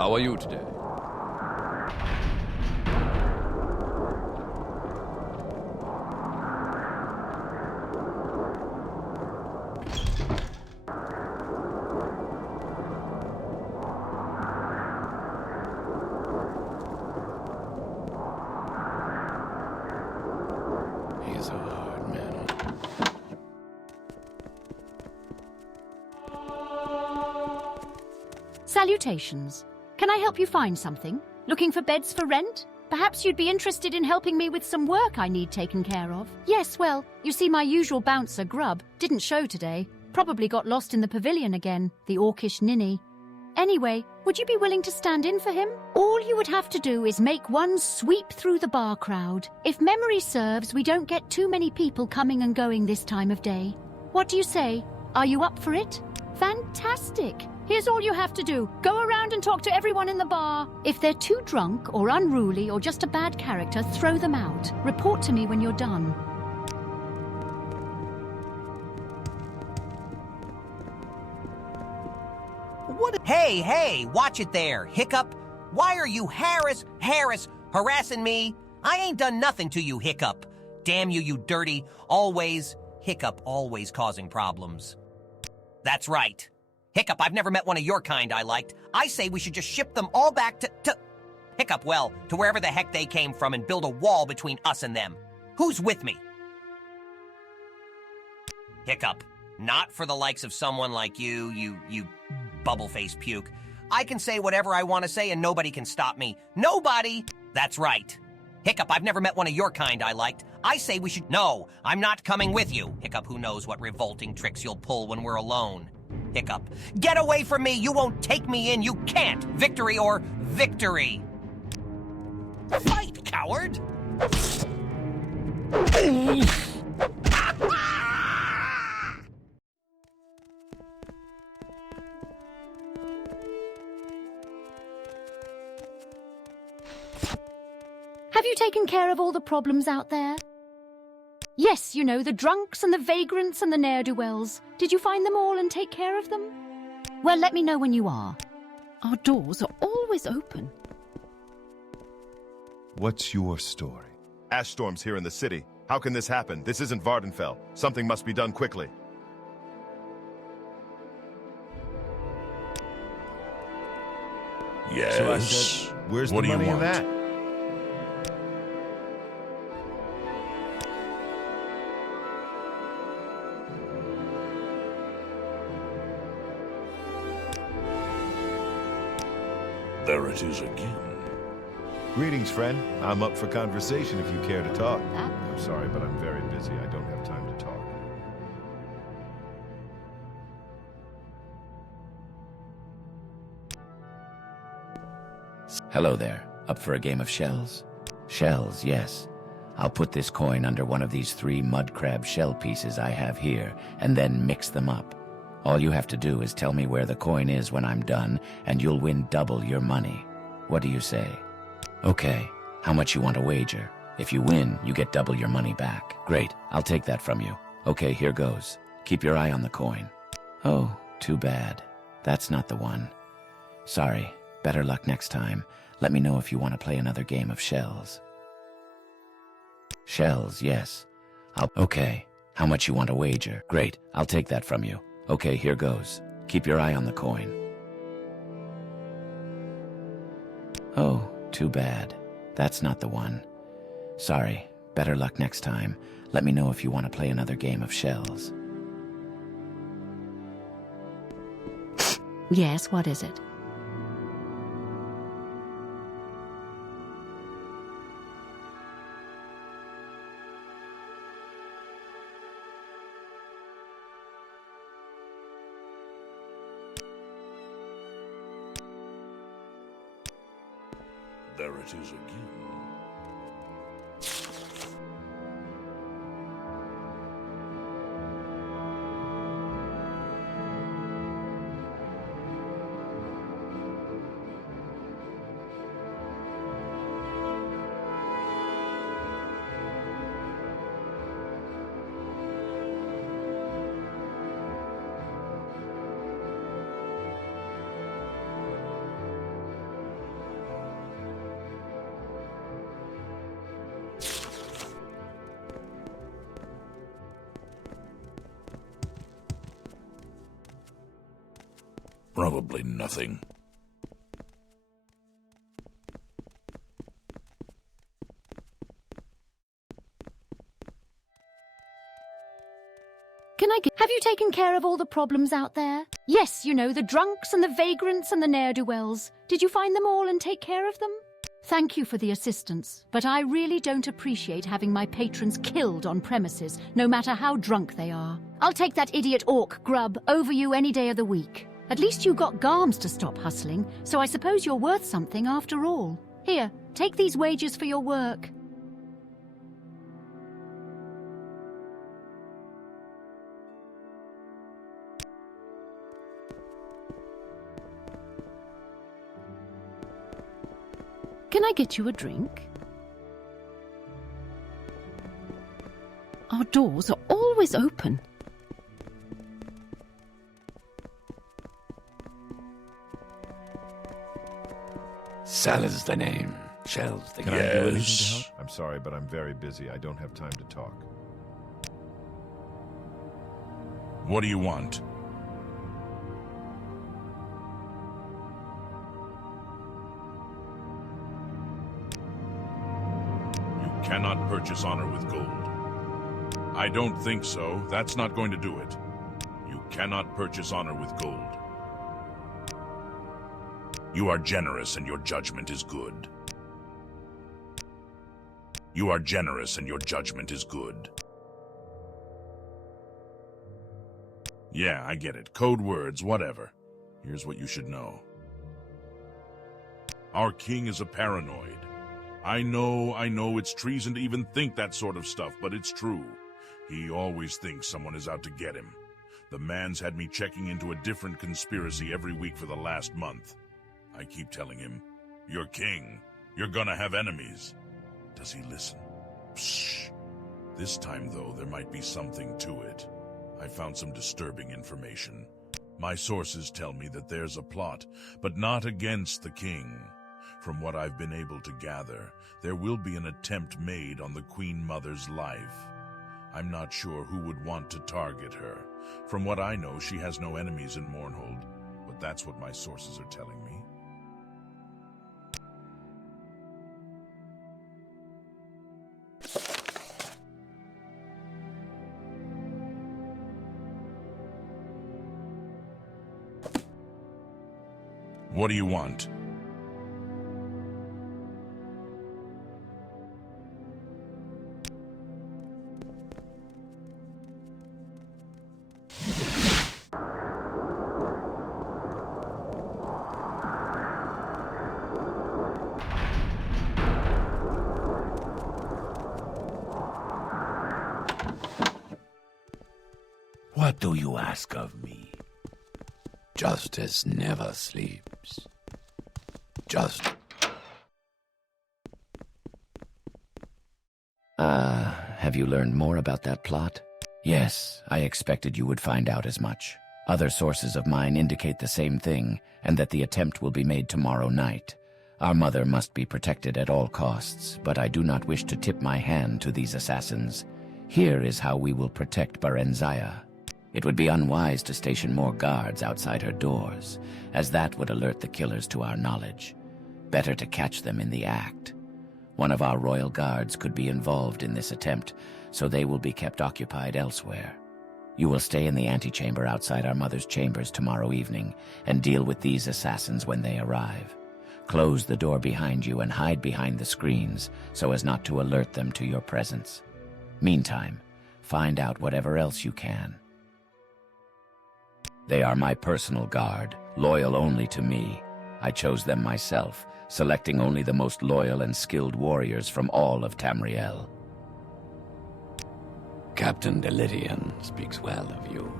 How are you today? He's a hard man. Salutations. Can I help you find something? Looking for beds for rent? Perhaps you'd be interested in helping me with some work I need taken care of. Yes, well, you see my usual bouncer, Grub, didn't show today. Probably got lost in the pavilion again, the orcish ninny. Anyway, would you be willing to stand in for him? All you would have to do is make one sweep through the bar crowd. If memory serves, we don't get too many people coming and going this time of day. What do you say? Are you up for it? Fantastic! Here's all you have to do. Go around and talk to everyone in the bar. If they're too drunk or unruly or just a bad character, throw them out. Report to me when you're done. What? Hey, watch it there. Hiccup. Why are you harassing me? I ain't done nothing to you, Hiccup. Damn you, you dirty, always, Hiccup always causing problems. That's right. Hiccup, I've never met one of your kind I liked. I say we should just ship them all back to Hiccup, well, to wherever the heck they came from and build a wall between us and them. Who's with me? Hiccup, not for the likes of someone like you bubble-face puke. I can say whatever I want to say and nobody can stop me. Nobody! That's right. Hiccup, I've never met one of your kind I liked. I say we should— No, I'm not coming with you. Hiccup, who knows what revolting tricks you'll pull when we're alone. Hiccup, get away from me! You won't take me in! You can't! Victory or victory! Fight, coward! Have you taken care of all the problems out there? Yes, you know, the drunks and the vagrants and the ne'er-do-wells. Did you find them all and take care of them? Well, let me know when you are. Our doors are always open. What's your story? Ash storms here in the city. How can this happen? This isn't Vardenfell. Something must be done quickly. Yes. So I said, where's What the do you money in want? that? There it is again. Greetings, friend. I'm up for conversation if you care to talk. I'm sorry, but I'm very busy. I don't have time to talk. Hello there. Up for a game of shells? Shells, yes. I'll put this coin under one of these 3 mud crab shell pieces I have here, and then mix them up. All you have to do is tell me where the coin is when I'm done, and you'll win double your money. What do you say? Okay, how much you want to wager? If you win, you get double your money back. Great, I'll take that from you. Okay, here goes. Keep your eye on the coin. Oh, too bad. That's not the one. Sorry, better luck next time. Let me know if you want to play another game of shells. Shells, yes. Okay, how much you want to wager? Great, I'll take that from you. Okay, here goes. Keep your eye on the coin. Oh, too bad. That's not the one. Sorry, better luck next time. Let me know if you want to play another game of shells. Yes, what is it? There it is again. Probably nothing. Have you taken care of all the problems out there? Yes, you know, the drunks and the vagrants and the ne'er-do-wells. Did you find them all and take care of them? Thank you for the assistance, but I really don't appreciate having my patrons killed on premises, no matter how drunk they are. I'll take that idiot orc grub over you any day of the week. At least you got Garms to stop hustling, so I suppose you're worth something after all. Here, take these wages for your work. Can I get you a drink? Our doors are always open. Sal is the name. Shell's the Can I do anything to Yes. help? I'm sorry, but I'm very busy. I don't have time to talk. What do you want? You cannot purchase honor with gold. I don't think so. That's not going to do it. You cannot purchase honor with gold. You are generous and your judgment is good. You are generous and your judgment is good. Yeah, I get it. Code words, whatever. Here's what you should know. Our king is a paranoid. I know it's treason to even think that sort of stuff, but it's true. He always thinks someone is out to get him. The man's had me checking into a different conspiracy every week for the last month. I keep telling him, "You're king. You're gonna have enemies." Does he listen? Psh. This time, though, there might be something to it. I found some disturbing information. My sources tell me that there's a plot, but not against the king. From what I've been able to gather, there will be an attempt made on the Queen Mother's life. I'm not sure who would want to target her. From what I know, she has no enemies in Mournhold, but that's what my sources are telling me. What do you want? What do you ask of me? Justice never sleeps. Have you learned more about that plot? Yes, I expected you would find out as much. Other sources of mine indicate the same thing, and that the attempt will be made tomorrow night. Our mother must be protected at all costs, but I do not wish to tip my hand to these assassins. Here is how we will protect Barenzaya. It would be unwise to station more guards outside her doors, as that would alert the killers to our knowledge. Better to catch them in the act. One of our royal guards could be involved in this attempt, so they will be kept occupied elsewhere. You will stay in the antechamber outside our mother's chambers tomorrow evening and deal with these assassins when they arrive. Close the door behind you and hide behind the screens so as not to alert them to your presence. Meantime, find out whatever else you can. They are my personal guard, loyal only to me. I chose them myself, selecting only the most loyal and skilled warriors from all of Tamriel. Captain Delidian speaks well of you.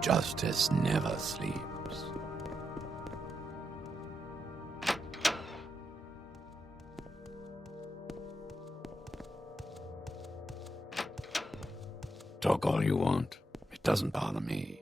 Justice never sleeps. Talk all you want. It doesn't bother me.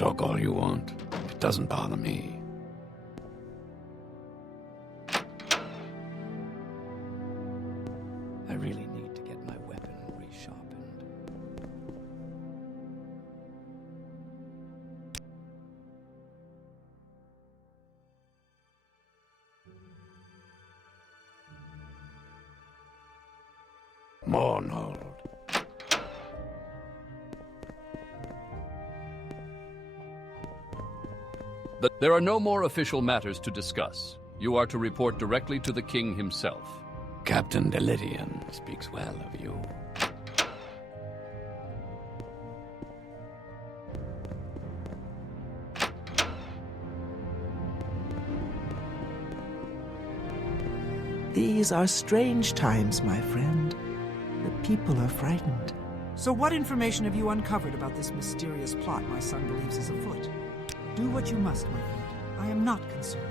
Talk all you want. It doesn't bother me. I really need to get my weapon resharpened. Mournhold. There are no more official matters to discuss. You are to report directly to the king himself. Captain Delidian speaks well of you. These are strange times, my friend. The people are frightened. So what information have you uncovered about this mysterious plot my son believes is afoot? Do what you must, my friend. I am not concerned.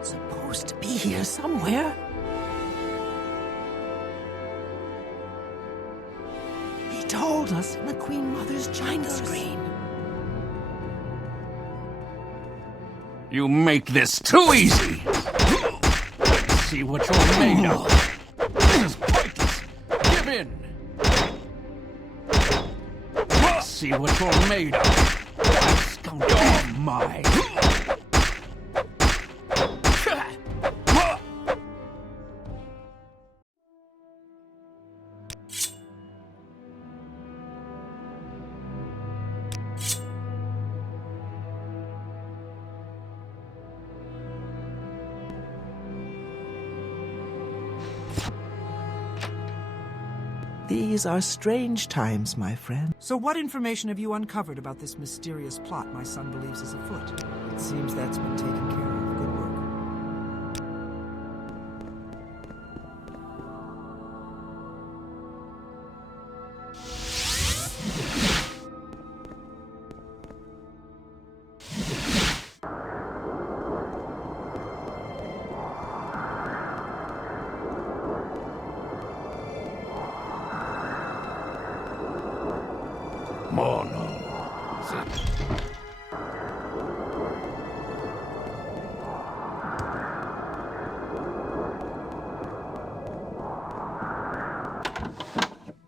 Supposed to be here somewhere. He told us in the Queen Mother's China screen. You make this too easy! Let's see what you're made of! This is pointless! Give in! Let's see what you're made of! You're mine! These are strange times, my friend. So what information have you uncovered about this mysterious plot my son believes is afoot? It seems that's been taken care of. Good work.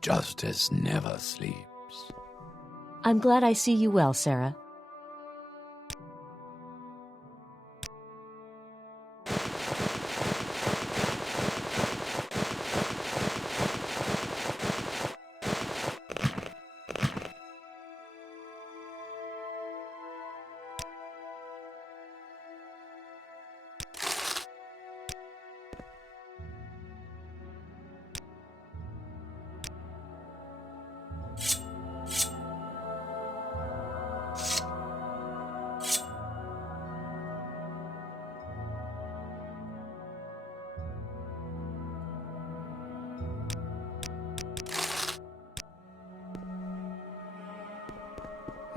Justice never sleeps. I'm glad I see you well, Sarah.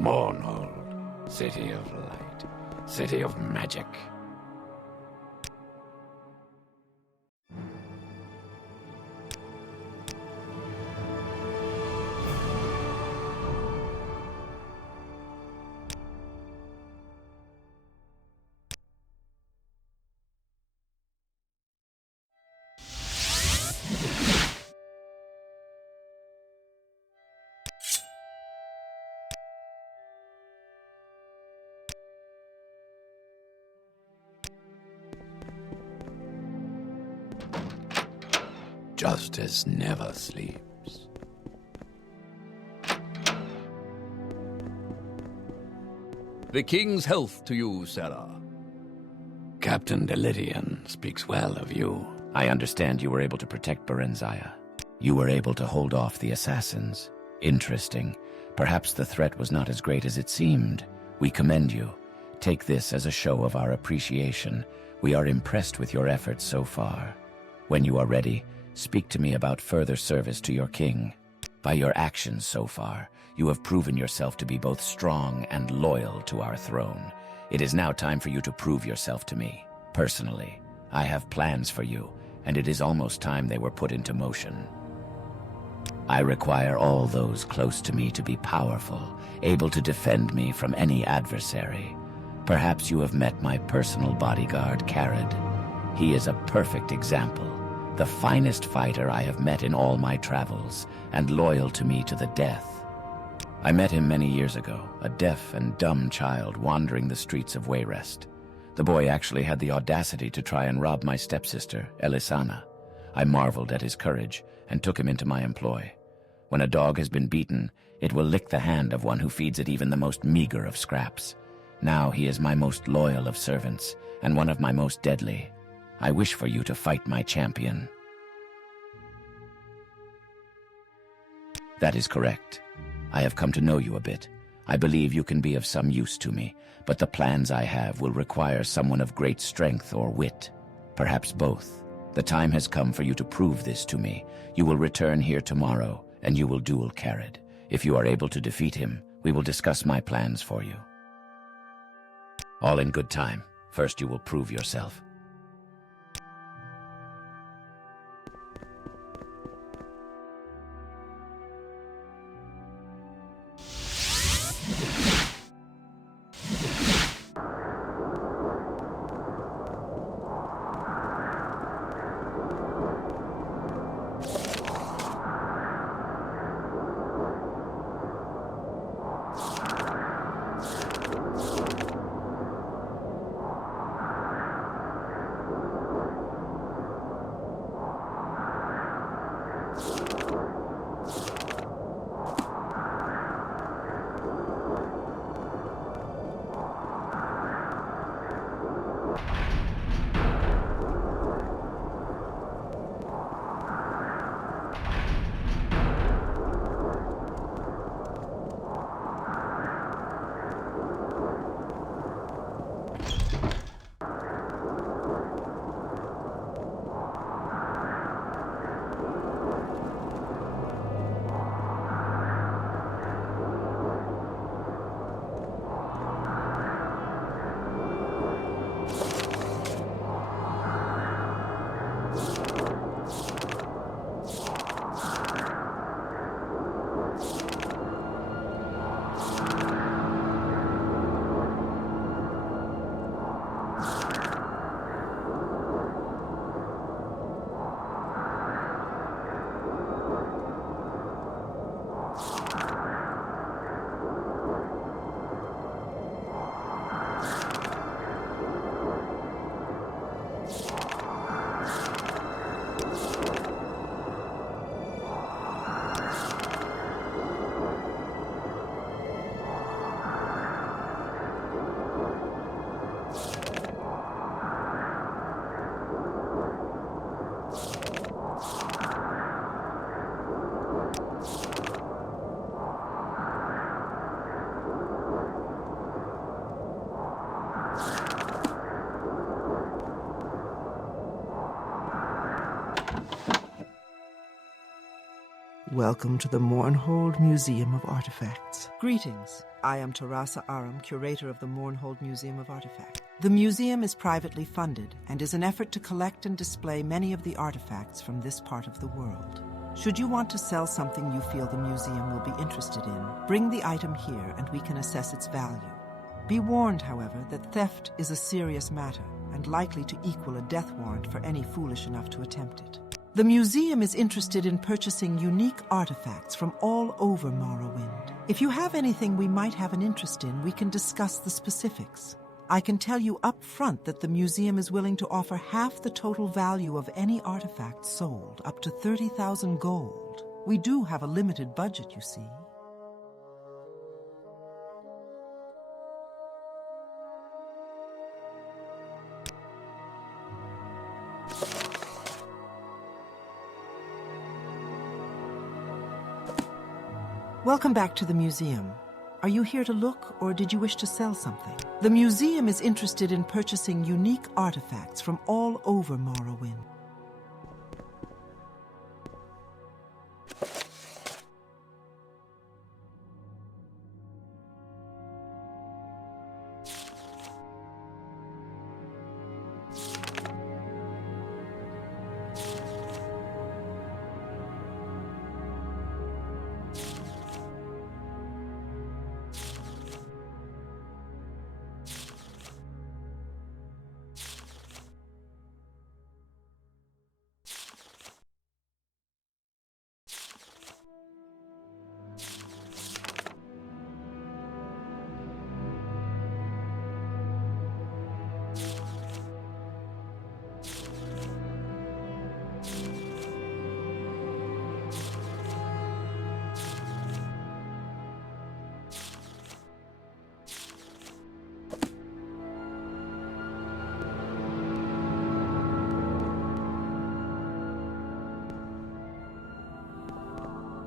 Mournhold, city of light, city of magic. Justice never sleeps. The king's health to you, Sarah. Captain Delidian speaks well of you. I understand you were able to protect Berenzia. You were able to hold off the assassins. Interesting. Perhaps the threat was not as great as it seemed. We commend you. Take this as a show of our appreciation. We are impressed with your efforts so far. When you are ready, speak to me about further service to your king. By your actions so far, you have proven yourself to be both strong and loyal to our throne. It is now time for you to prove yourself to me. Personally, I have plans for you, and it is almost time they were put into motion. I require all those close to me to be powerful, able to defend me from any adversary. Perhaps you have met my personal bodyguard, Carid. He is a perfect example. The finest fighter I have met in all my travels, and loyal to me to the death. I met him many years ago, a deaf and dumb child wandering the streets of Wayrest. The boy actually had the audacity to try and rob my stepsister, Elisana. I marveled at his courage and took him into my employ. When a dog has been beaten, it will lick the hand of one who feeds it even the most meager of scraps. Now he is my most loyal of servants, and one of my most deadly. I wish for you to fight my champion. That is correct. I have come to know you a bit. I believe you can be of some use to me, but the plans I have will require someone of great strength or wit. Perhaps both. The time has come for you to prove this to me. You will return here tomorrow, and you will duel Carid. If you are able to defeat him, we will discuss my plans for you. All in good time. First you will prove yourself. Welcome to the Mournhold Museum of Artifacts. Greetings. I am Tarasa Aram, curator of the Mournhold Museum of Artifacts. The museum is privately funded and is an effort to collect and display many of the artifacts from this part of the world. Should you want to sell something you feel the museum will be interested in, bring the item here and we can assess its value. Be warned, however, that theft is a serious matter and likely to equal a death warrant for any foolish enough to attempt it. The museum is interested in purchasing unique artifacts from all over Morrowind. If you have anything we might have an interest in, we can discuss the specifics. I can tell you up front that the museum is willing to offer half the total value of any artifact sold, up to 30,000 gold. We do have a limited budget, you see. Welcome back to the museum. Are you here to look, or did you wish to sell something? The museum is interested in purchasing unique artifacts from all over Morrowind.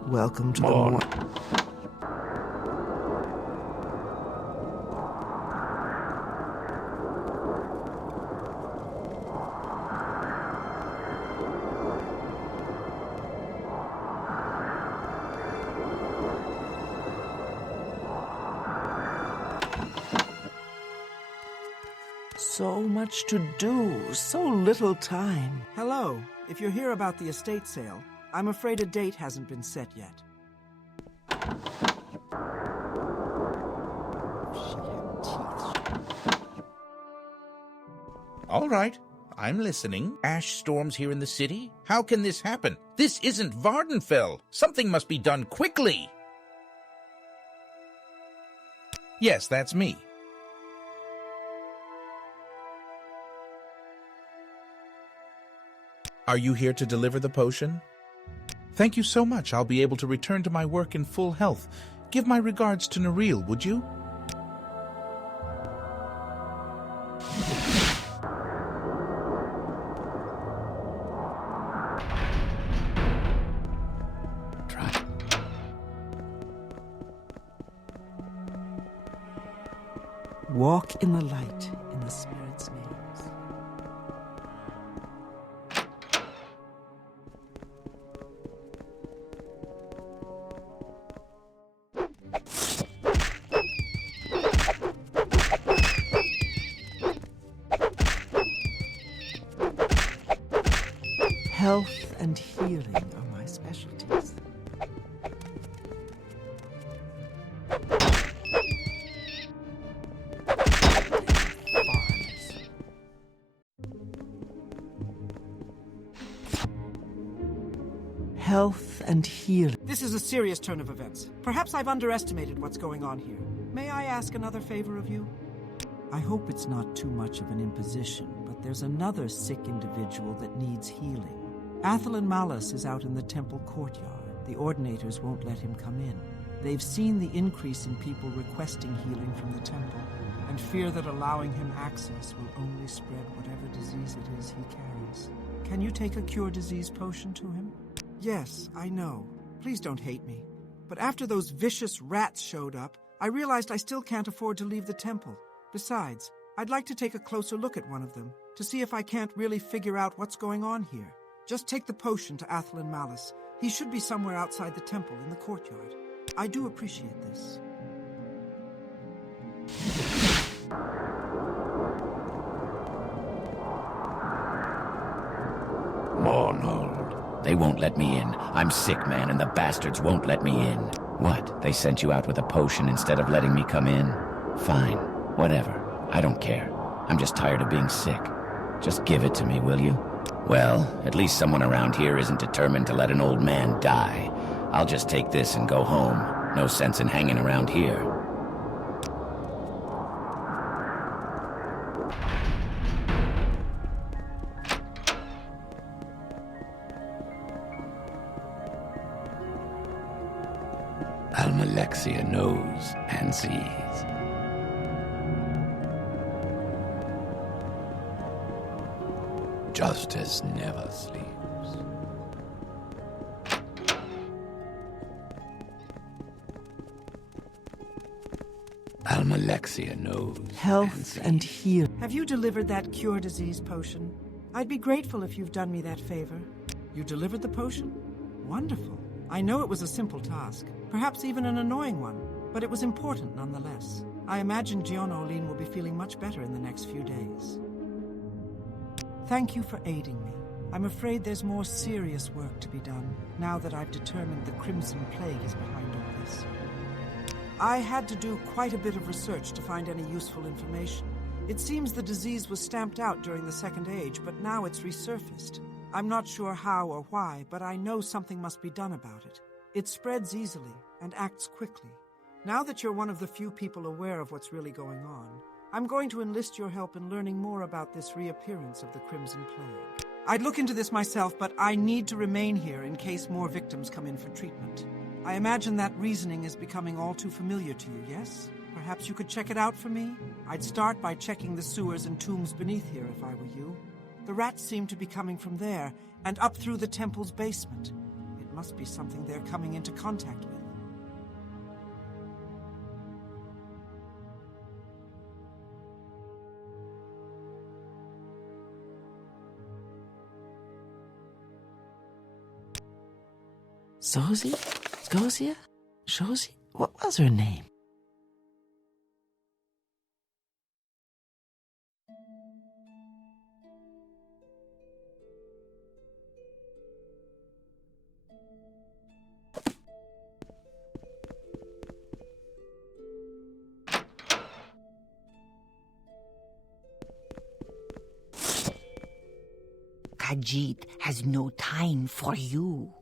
Welcome to the So much to do, so little time. Hello. If you're here about the estate sale, I'm afraid a date hasn't been set yet. All right, I'm listening. Ash storms here in the city? How can this happen? This isn't Vvardenfell. Something must be done quickly. Yes, that's me. Are you here to deliver the potion? Thank you so much. I'll be able to return to my work in full health. Give my regards to Nereel, would you? Try. Walk in the light in the Spirit's names. Health and healing are my specialties. Health and healing. This is a serious turn of events. Perhaps I've underestimated what's going on here. May I ask another favor of you? I hope it's not too much of an imposition, but there's another sick individual that needs healing. Athelyn Malas is out in the temple courtyard. The ordinators won't let him come in. They've seen the increase in people requesting healing from the temple, and fear that allowing him access will only spread whatever disease it is he carries. Can you take a cure disease potion to him? Yes, I know. Please don't hate me. But after those vicious rats showed up, I realized I still can't afford to leave the temple. Besides, I'd like to take a closer look at one of them, to see if I can't really figure out what's going on here. Just take the potion to Athelyn Malas. He should be somewhere outside the temple in the courtyard. I do appreciate this. Mournhold. They won't let me in. I'm sick, man, and the bastards won't let me in. What? They sent you out with a potion instead of letting me come in? Fine. Whatever. I don't care. I'm just tired of being sick. Just give it to me, will you? Well, at least someone around here isn't determined to let an old man die. I'll just take this and go home. No sense in hanging around here. Almalexia knows and sees. Justice never sleeps. Almalexia knows. Health and heal. Have you delivered that cure disease potion? I'd be grateful if you've done me that favor. You delivered the potion? Wonderful. I know it was a simple task, perhaps even an annoying one, but it was important nonetheless. I imagine Gionolin will be feeling much better in the next few days. Thank you for aiding me. I'm afraid there's more serious work to be done, now that I've determined the Crimson Plague is behind all this. I had to do quite a bit of research to find any useful information. It seems the disease was stamped out during the Second Age, but now it's resurfaced. I'm not sure how or why, but I know something must be done about it. It spreads easily and acts quickly. Now that you're one of the few people aware of what's really going on, I'm going to enlist your help in learning more about this reappearance of the Crimson Plague. I'd look into this myself, but I need to remain here in case more victims come in for treatment. I imagine that reasoning is becoming all too familiar to you, yes? Perhaps you could check it out for me? I'd start by checking the sewers and tombs beneath here if I were you. The rats seem to be coming from there, and up through the temple's basement. It must be something they're coming into contact with. Zosie? Gosia? Josie? What was her name? Khajiit has no time for you.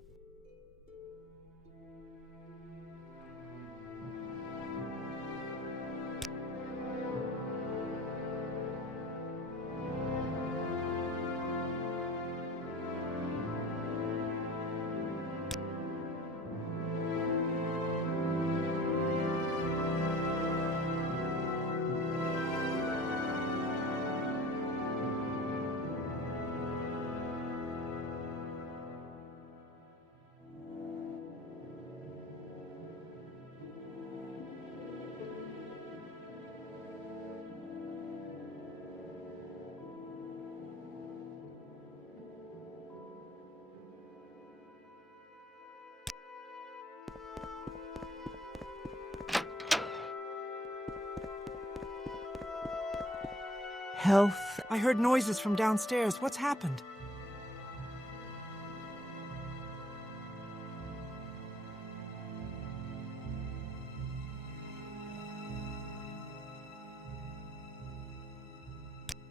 Health. I heard noises from downstairs. What's happened?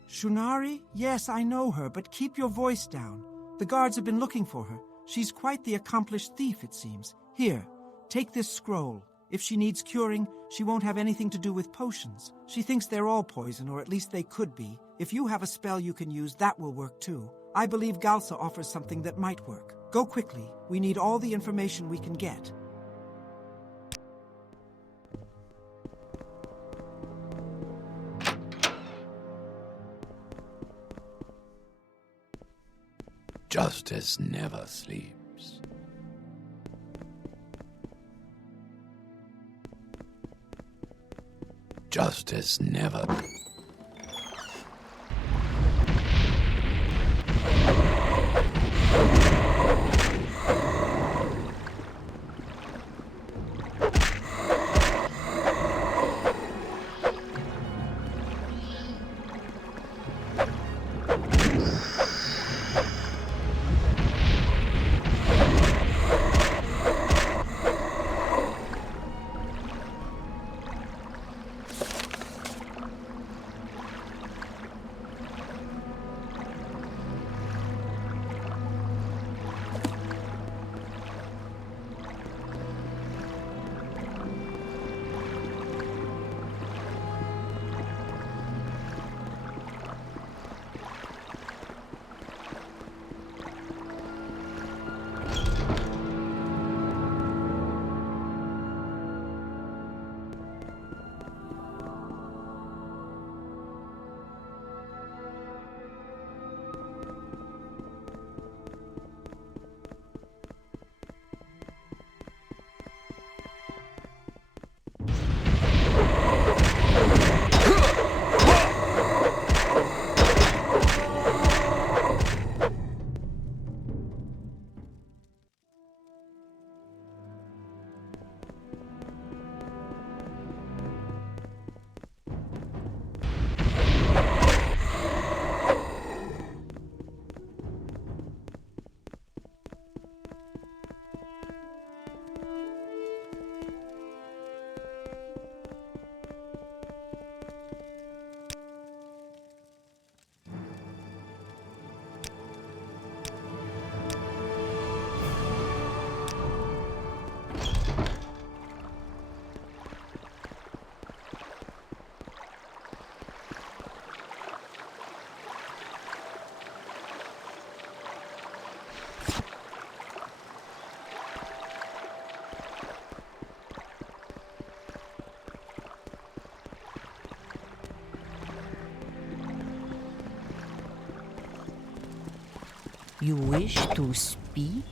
Shunari? Yes, I know her, but keep your voice down. The guards have been looking for her. She's quite the accomplished thief, it seems. Here, take this scroll. If she needs curing, she won't have anything to do with potions. She thinks they're all poison, or at least they could be. If you have a spell you can use, that will work too. I believe Galsa offers something that might work. Go quickly. We need all the information we can get. Justice never sleeps. Justice never... You wish to speak?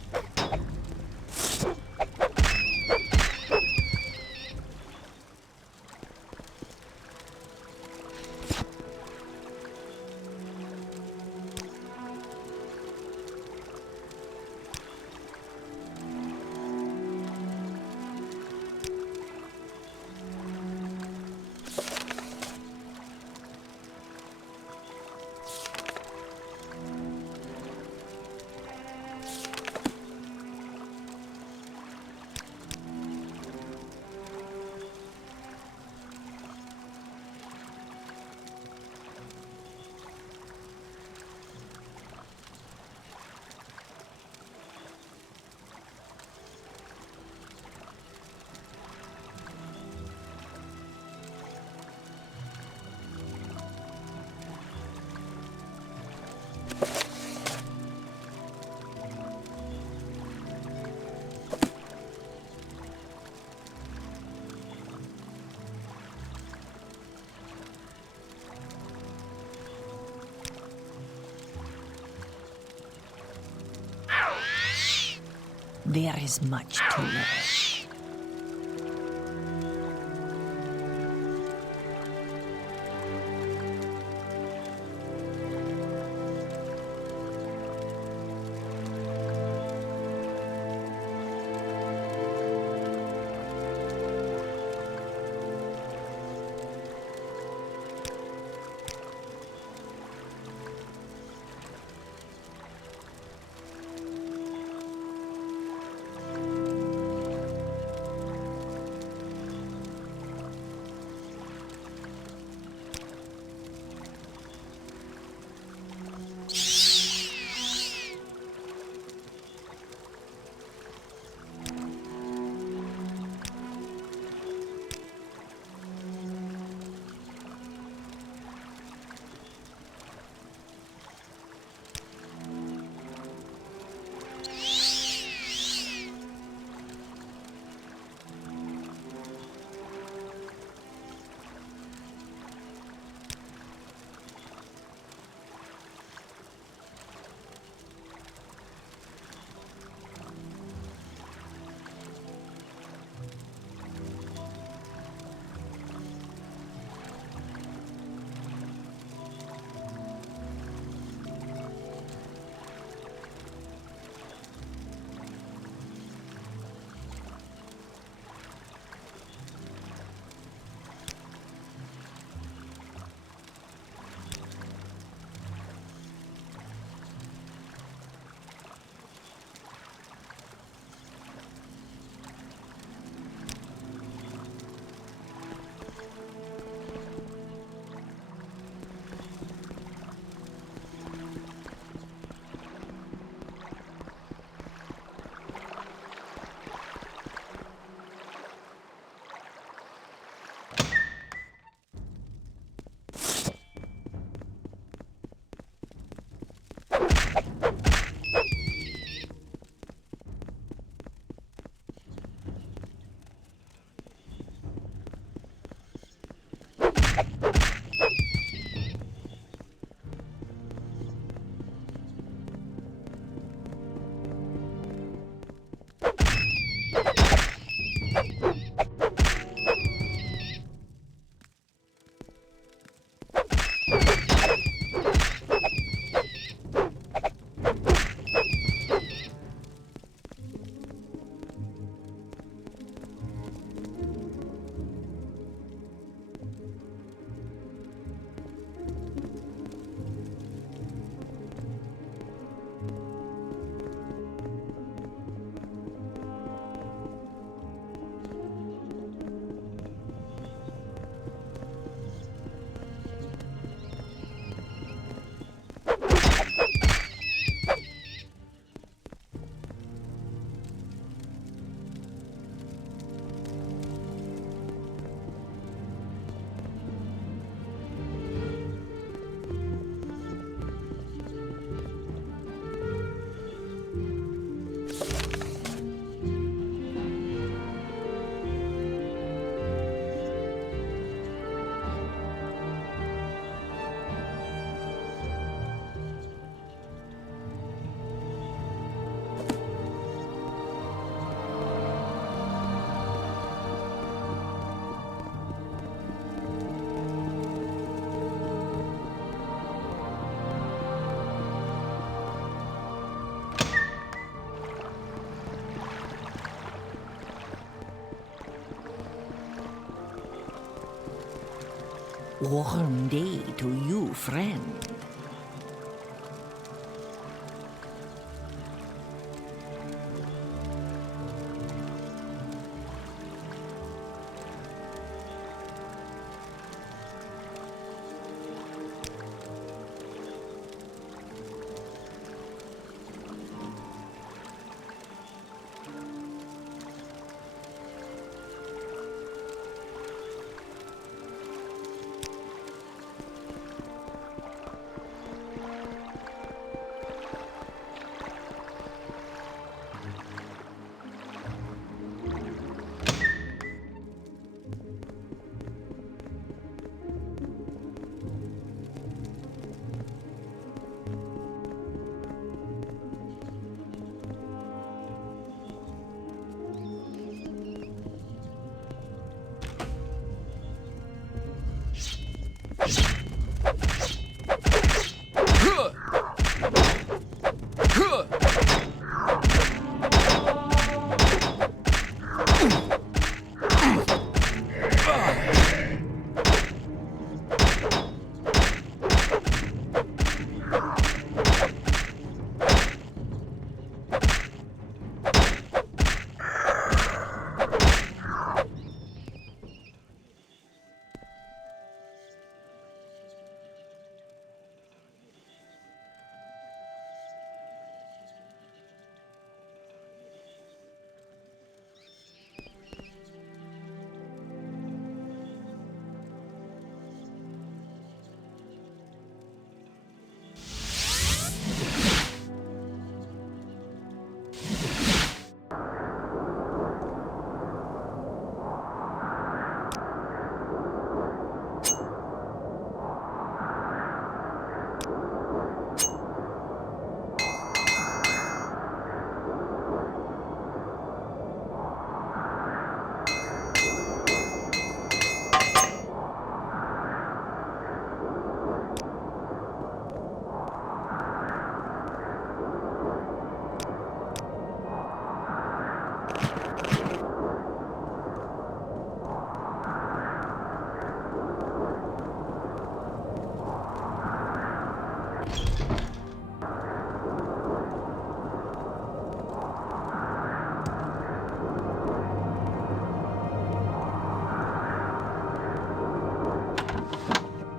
There is much to learn. Warm day to you, friend.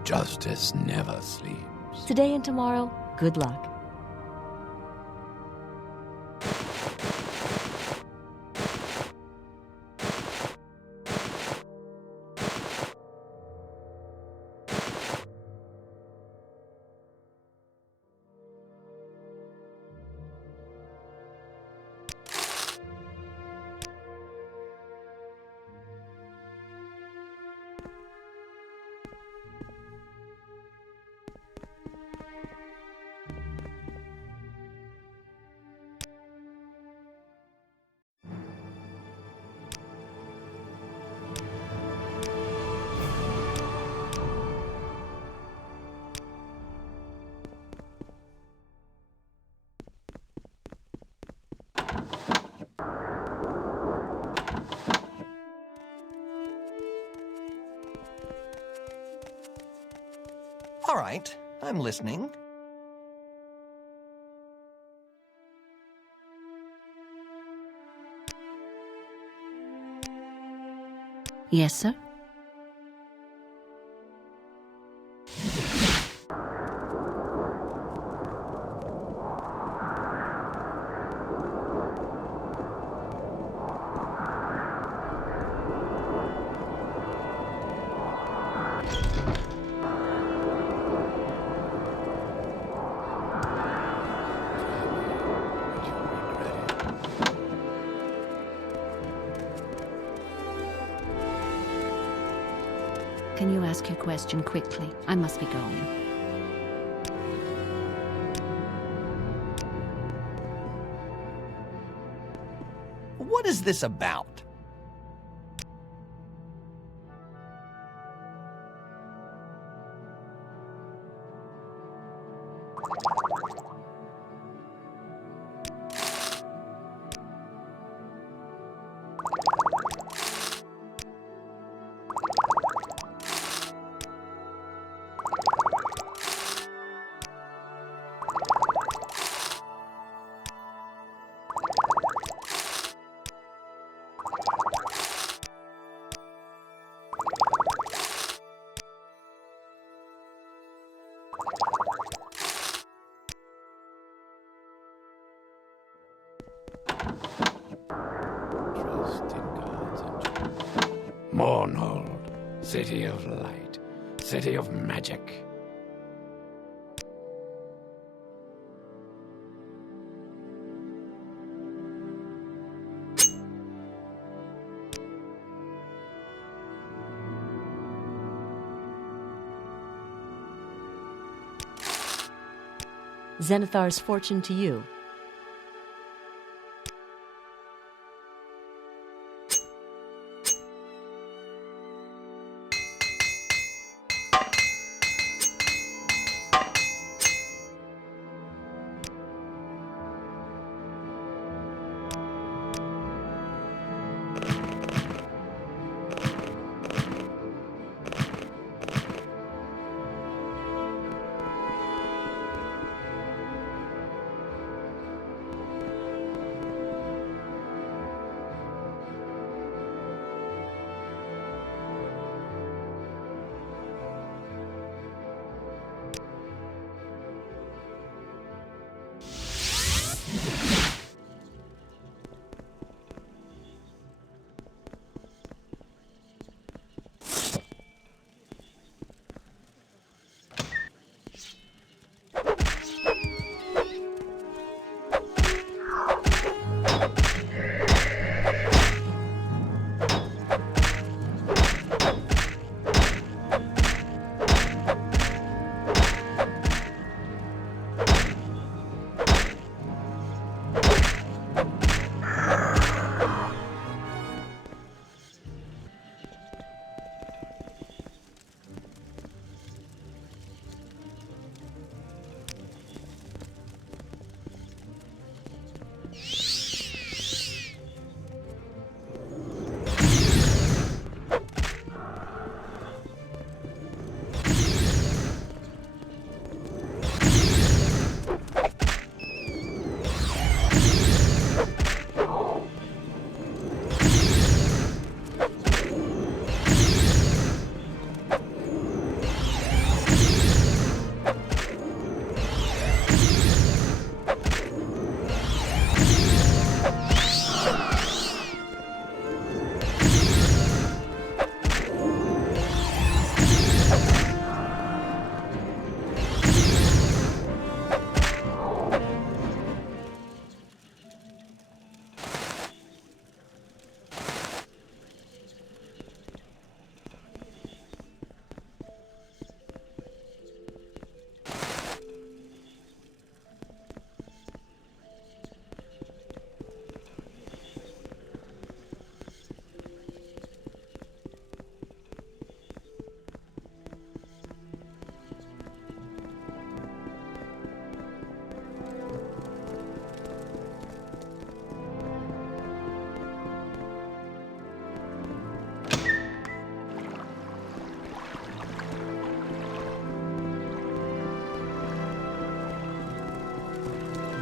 Justice never sleeps. Today and tomorrow, good luck. All right, I'm listening. Yes, sir? Can you ask your question quickly? I must be going. What is this about? Mournhold, city of light, city of magic. Zenithar's fortune to you.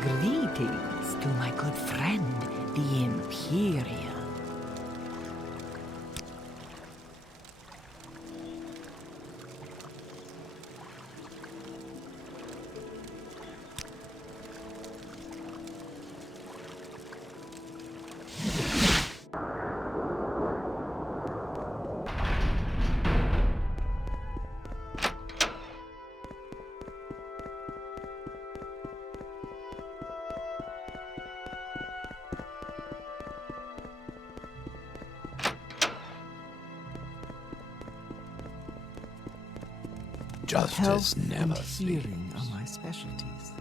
Greetings to my good friend, the Imperial. Justice Health never and sleeps. healing are my specialties.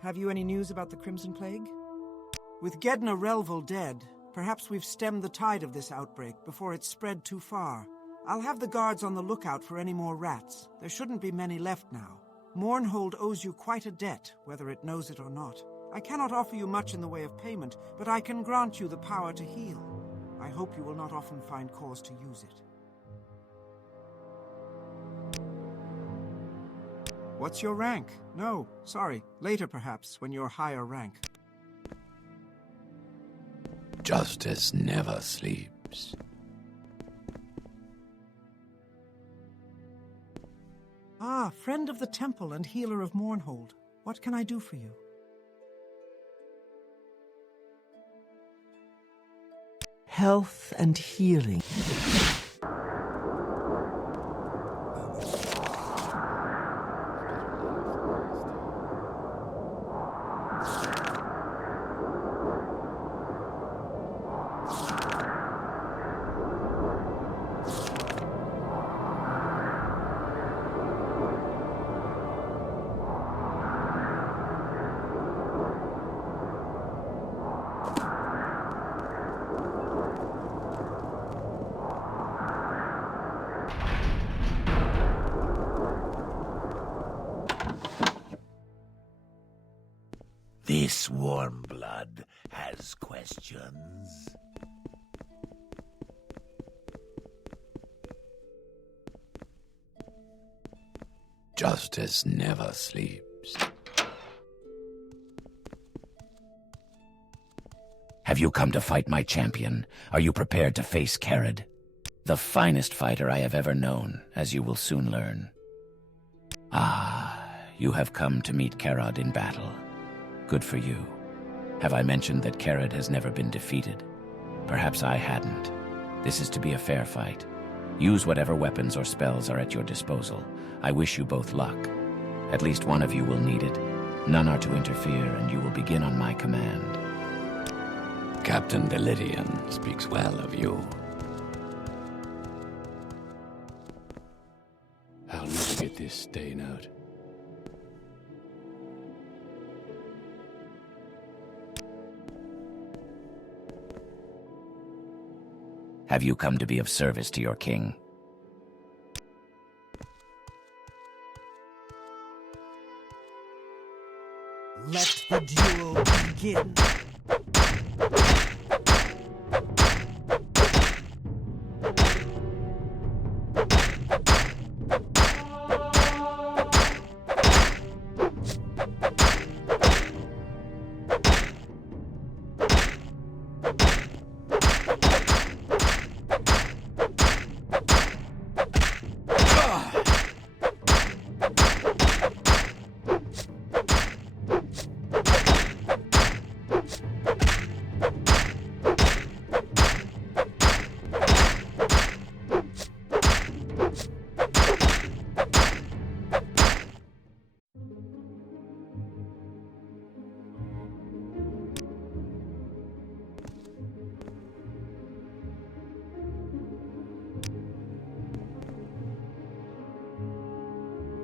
Have you any news about the Crimson Plague? With Gedna Relvel dead, perhaps we've stemmed the tide of this outbreak before it's spread too far. I'll have the guards on the lookout for any more rats. There shouldn't be many left now. Mournhold owes you quite a debt, whether it knows it or not. I cannot offer you much in the way of payment, but I can grant you the power to heal. I hope you will not often find cause to use it. What's your rank? No, sorry. Later perhaps, when you're higher rank. Justice never sleeps. Ah, friend of the temple and healer of Mournhold. What can I do for you? health and healing. This warm blood has questions. Justice never sleeps. Have you come to fight my champion? Are you prepared to face Carid? The finest fighter I have ever known, as you will soon learn. Ah, you have come to meet Carid in battle. Good for you. Have I mentioned that Carid has never been defeated? Perhaps I hadn't. This is to be a fair fight. Use whatever weapons or spells are at your disposal. I wish you both luck. At least one of you will need it. None are to interfere, and you will begin on my command. Captain Delidian speaks well of you. I'll never get this stain out. Have you come to be of service to your king? Let the duel begin.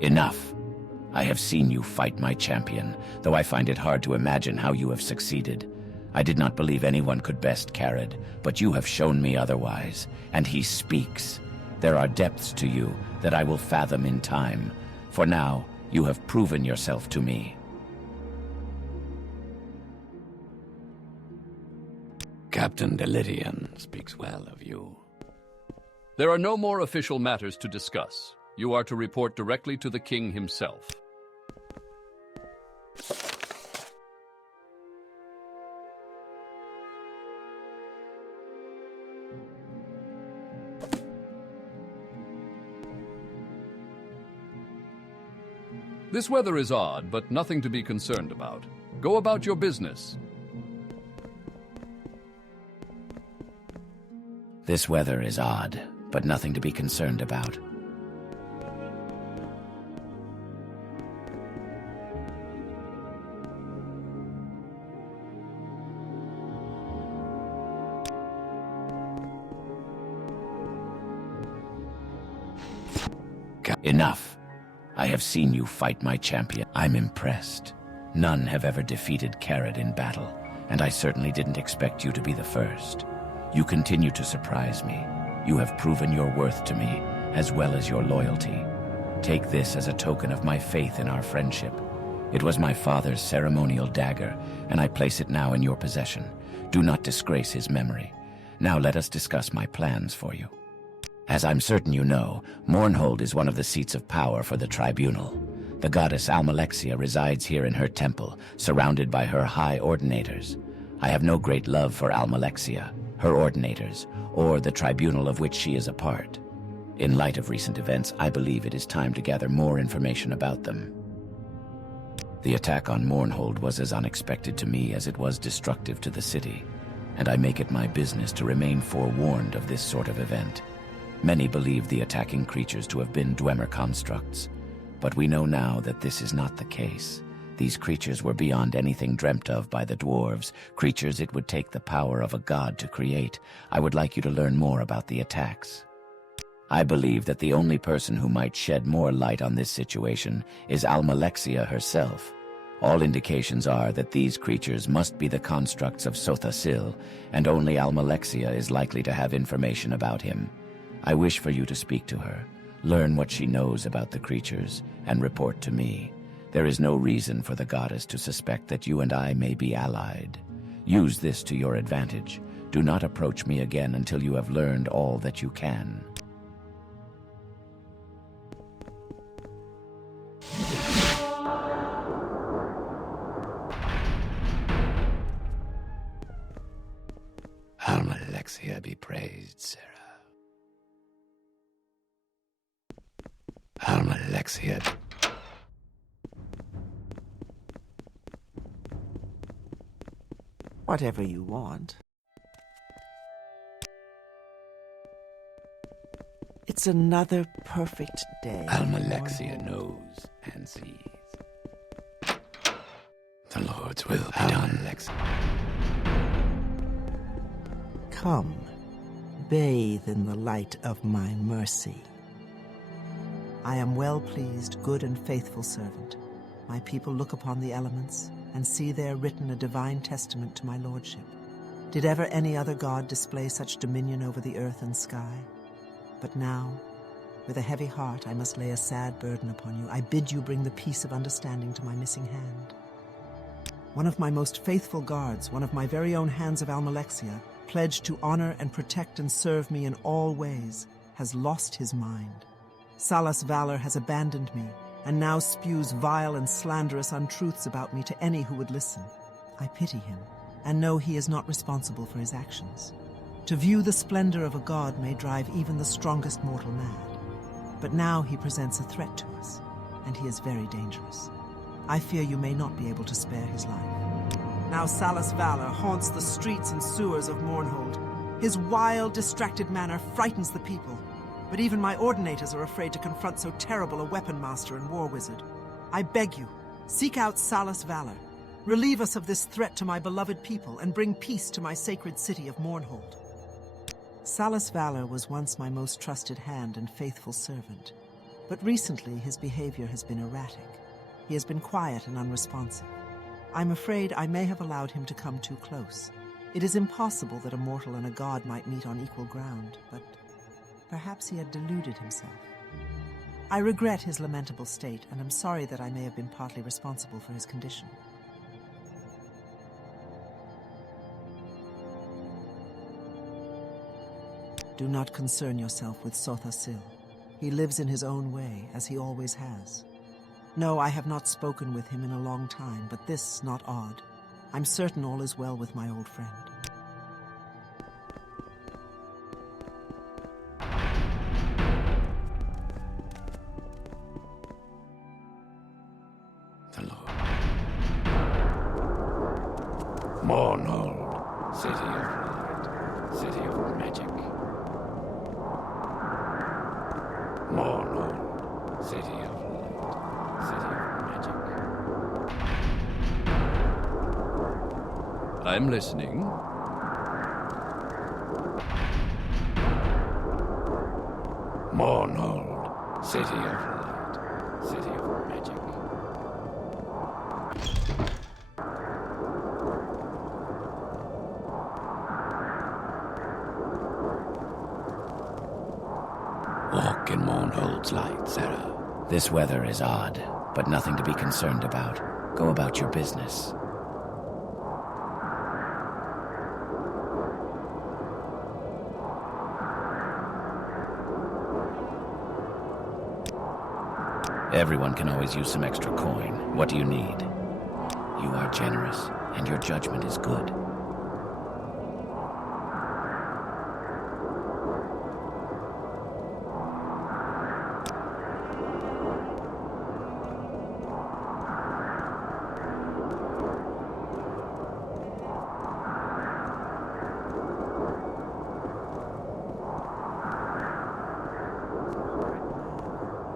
Enough. I have seen you fight my champion, though I find it hard to imagine how you have succeeded. I did not believe anyone could best Carid, but you have shown me otherwise, and he speaks. There are depths to you that I will fathom in time. For now, you have proven yourself to me. Captain Delidian speaks well of you. There are no more official matters to discuss. You are to report directly to the king himself. This weather is odd, but nothing to be concerned about. Go about your business. This weather is odd, but nothing to be concerned about. Enough. I have seen you fight my champion. I'm impressed. None have ever defeated Carid in battle, and I certainly didn't expect you to be the first. You continue to surprise me. You have proven your worth to me, as well as your loyalty. Take this as a token of my faith in our friendship. It was my father's ceremonial dagger, and I place it now in your possession. Do not disgrace his memory. Now let us discuss my plans for you. As I'm certain you know, Mournhold is one of the seats of power for the Tribunal. The goddess Almalexia resides here in her temple, surrounded by her high ordinators. I have no great love for Almalexia, her ordinators, or the tribunal of which she is a part. In light of recent events, I believe it is time to gather more information about them. The attack on Mournhold was as unexpected to me as it was destructive to the city. and I make it my business to remain forewarned of this sort of event. Many believe the attacking creatures to have been Dwemer constructs, but we know now that this is not the case. These creatures were beyond anything dreamt of by the dwarves, creatures it would take the power of a god to create. I would like you to learn more about the attacks. I believe that the only person who might shed more light on this situation is Almalexia herself. All indications are that these creatures must be the constructs of Sotha-Sil, and only Almalexia is likely to have information about him. I wish for you to speak to her, learn what she knows about the creatures, and report to me. There is no reason for the goddess to suspect that you and I may be allied. Use this to your advantage. Do not approach me again until you have learned all that you can. Almalexia be praised, Sarah. Almalexia. Whatever you want. It's another perfect day. Almalexia knows and sees. The Lord's will be done, Almalexia. Come, bathe in the light of my mercy. I am well pleased, good and faithful servant. My people look upon the elements and see there written a divine testament to my lordship. Did ever any other god display such dominion over the earth and sky? But now, with a heavy heart, I must lay a sad burden upon you. I bid you bring the peace of understanding to my missing hand. One of my most faithful guards, one of my very own hands of Almalexia, pledged to honor and protect and serve me in all ways, has lost his mind. Salas Valor has abandoned me, and now spews vile and slanderous untruths about me to any who would listen. I pity him, and know he is not responsible for his actions. To view the splendor of a god may drive even the strongest mortal mad. But now he presents a threat to us, and he is very dangerous. I fear you may not be able to spare his life. Now Salas Valor haunts the streets and sewers of Mournhold. His wild, distracted manner frightens the people, but even my ordinators are afraid to confront so terrible a weapon master and war wizard. I beg you, seek out Salas Valor. Relieve us of this threat to my beloved people and bring peace to my sacred city of Mournhold. Salas Valor was once my most trusted hand and faithful servant, but recently his behavior has been erratic. He has been quiet and unresponsive. I'm afraid I may have allowed him to come too close. It is impossible that a mortal and a god might meet on equal ground, but perhaps he had deluded himself. I regret his lamentable state, and am sorry that I may have been partly responsible for his condition. Do not concern yourself with Sotha-Sil. He lives in his own way, as he always has. No, I have not spoken with him in a long time, but this not odd. I'm certain all is well with my old friend. The Lord. Mournhold, city of light, city of magic. Mournhold, city of light, city of magic. I'm listening. Mournhold, city of light, city of magic. Walk in Mournhold's light, Sarah. This weather is odd, but nothing to be concerned about. Go about your business. Everyone can always use some extra coin. What do you need? You are generous, and your judgment is good.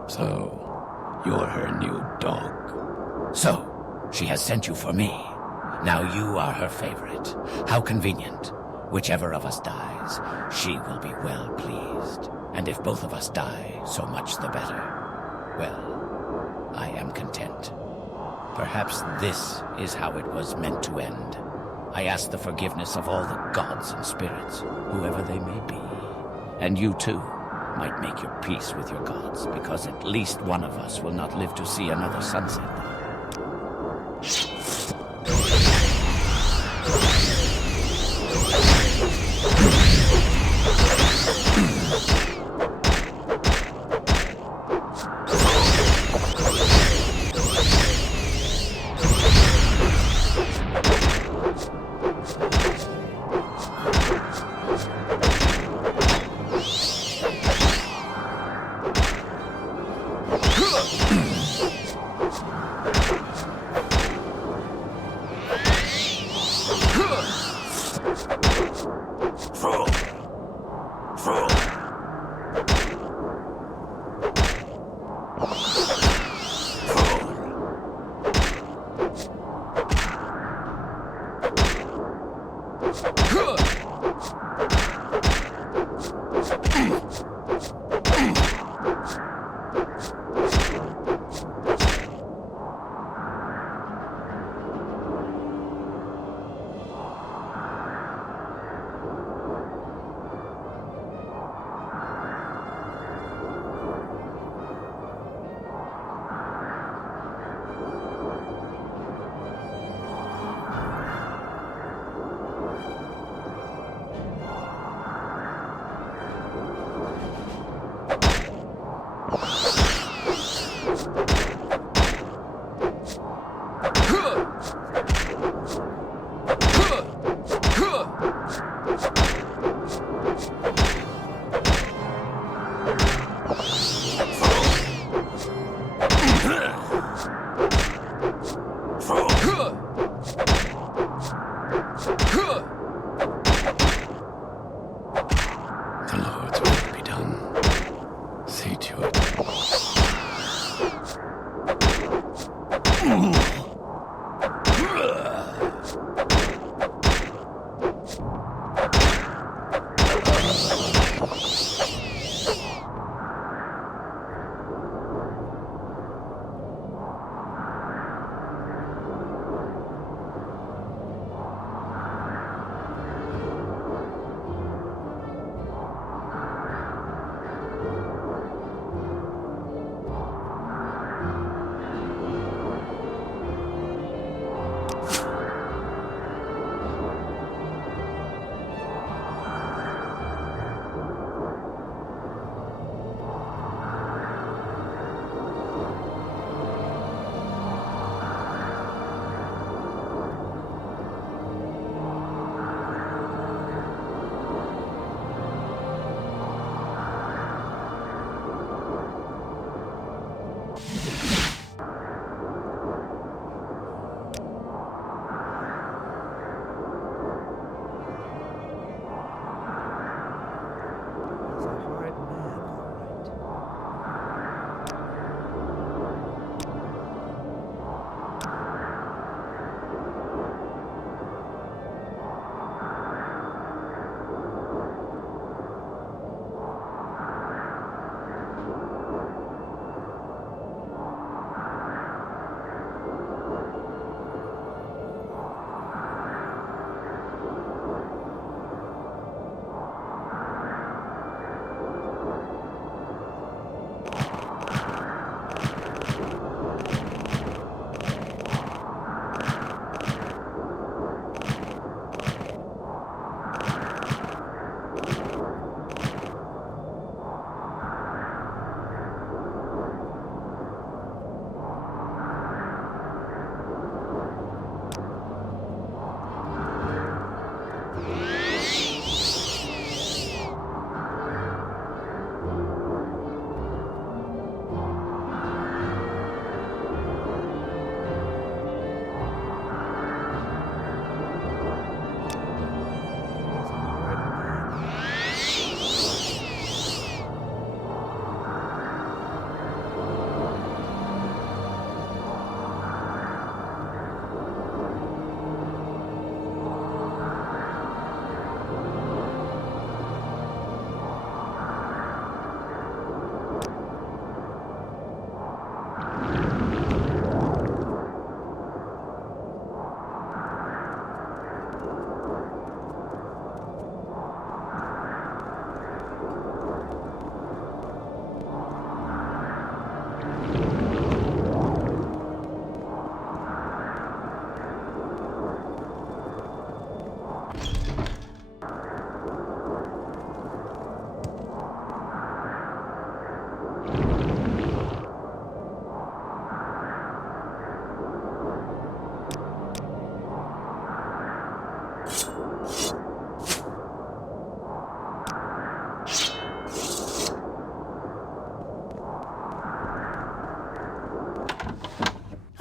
So, you're her new dog. So, she has sent you for me. Now you are her favorite. How convenient. Whichever of us dies, she will be well pleased. And if both of us die, so much the better. Well, I am content. Perhaps this is how it was meant to end. I ask the forgiveness of all the gods and spirits, whoever they may be. And you too might make your peace with your gods, because at least one of us will not live to see another sunset.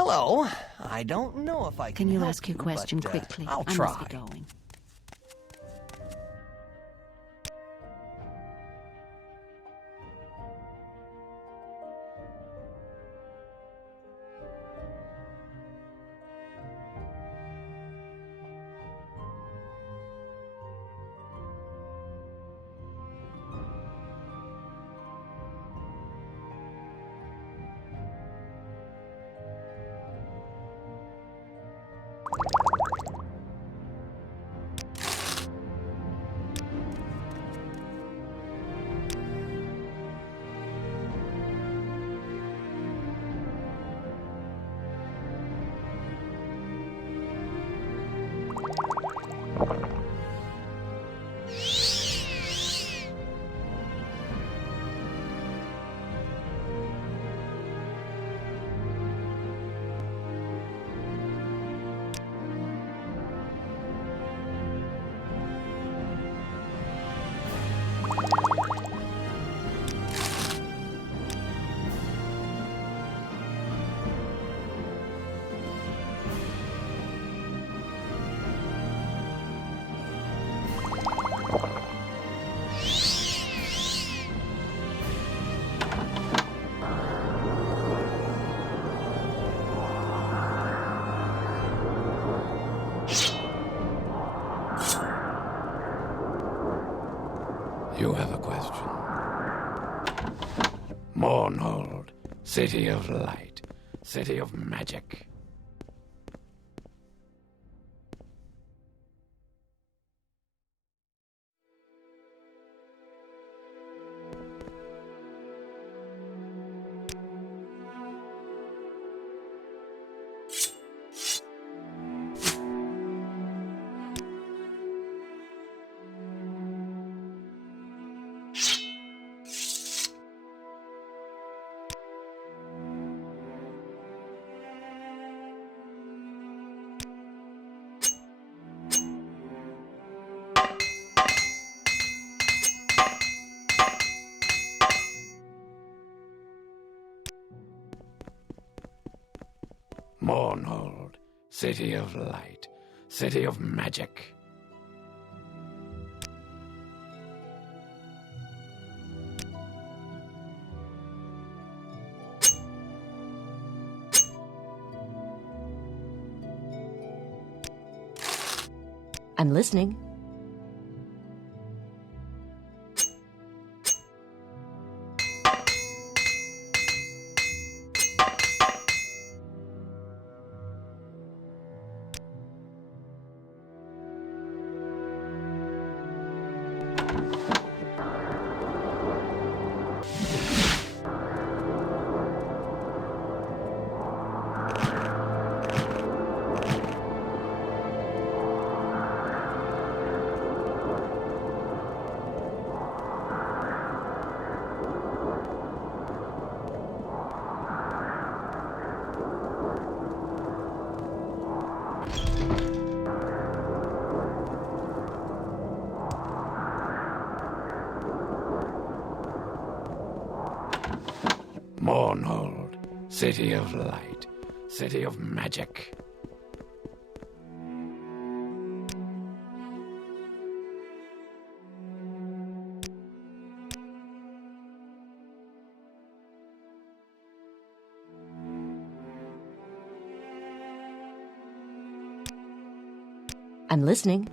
Hello. I don't know if I can Can you help ask your you, question but, quickly? I'll I try. must be going. You have a question. Mournhold, City of Light, City of Magic. Mournhold, City of Light, City of Magic. I'm listening. Mournhold, City of Light, City of Magic. I'm listening.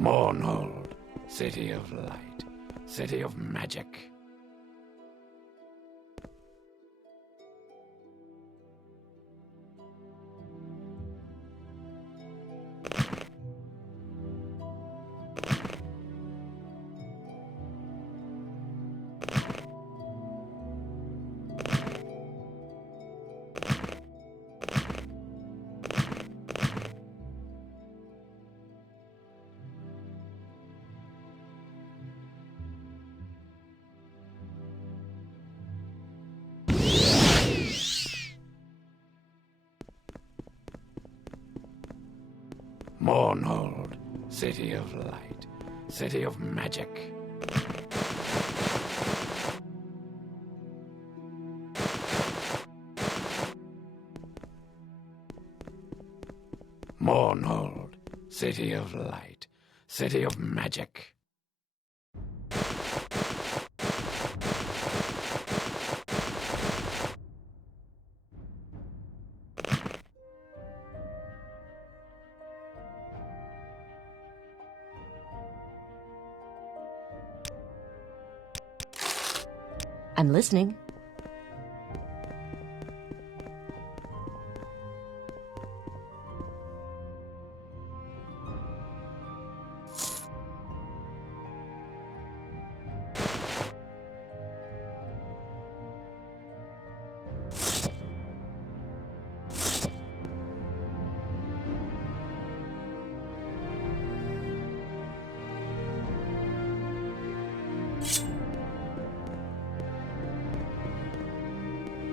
Mournhold, City of Light, City of Magic. Mournhold, City of Light, City of Magic. Mournhold, city of light, city of magic. I'm listening.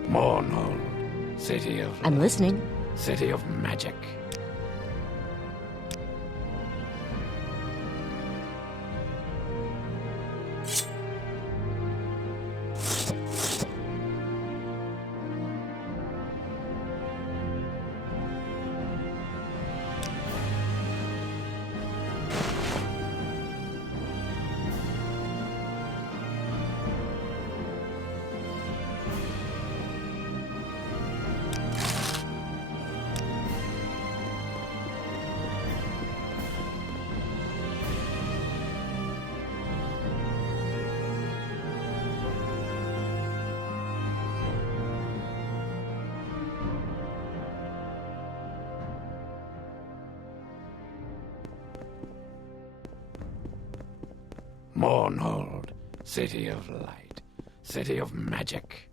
Mournhold, city of I'm light, listening. city of magic. Mournhold, city of light, city of magic.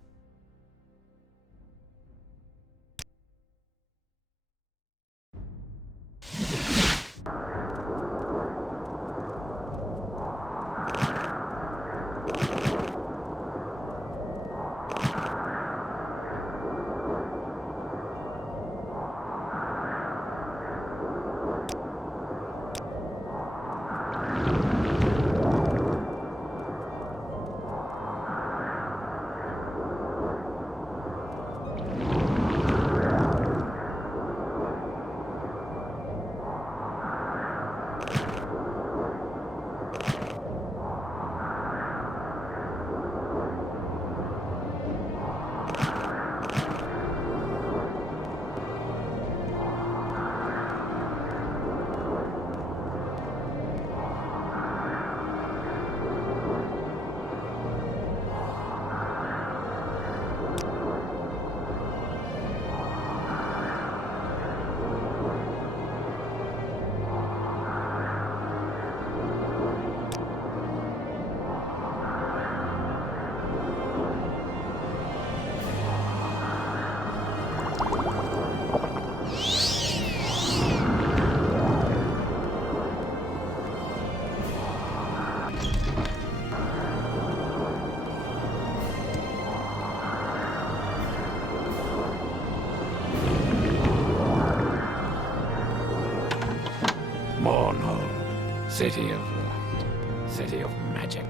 Mournhold, city of light, city of magic.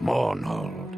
Mournhold.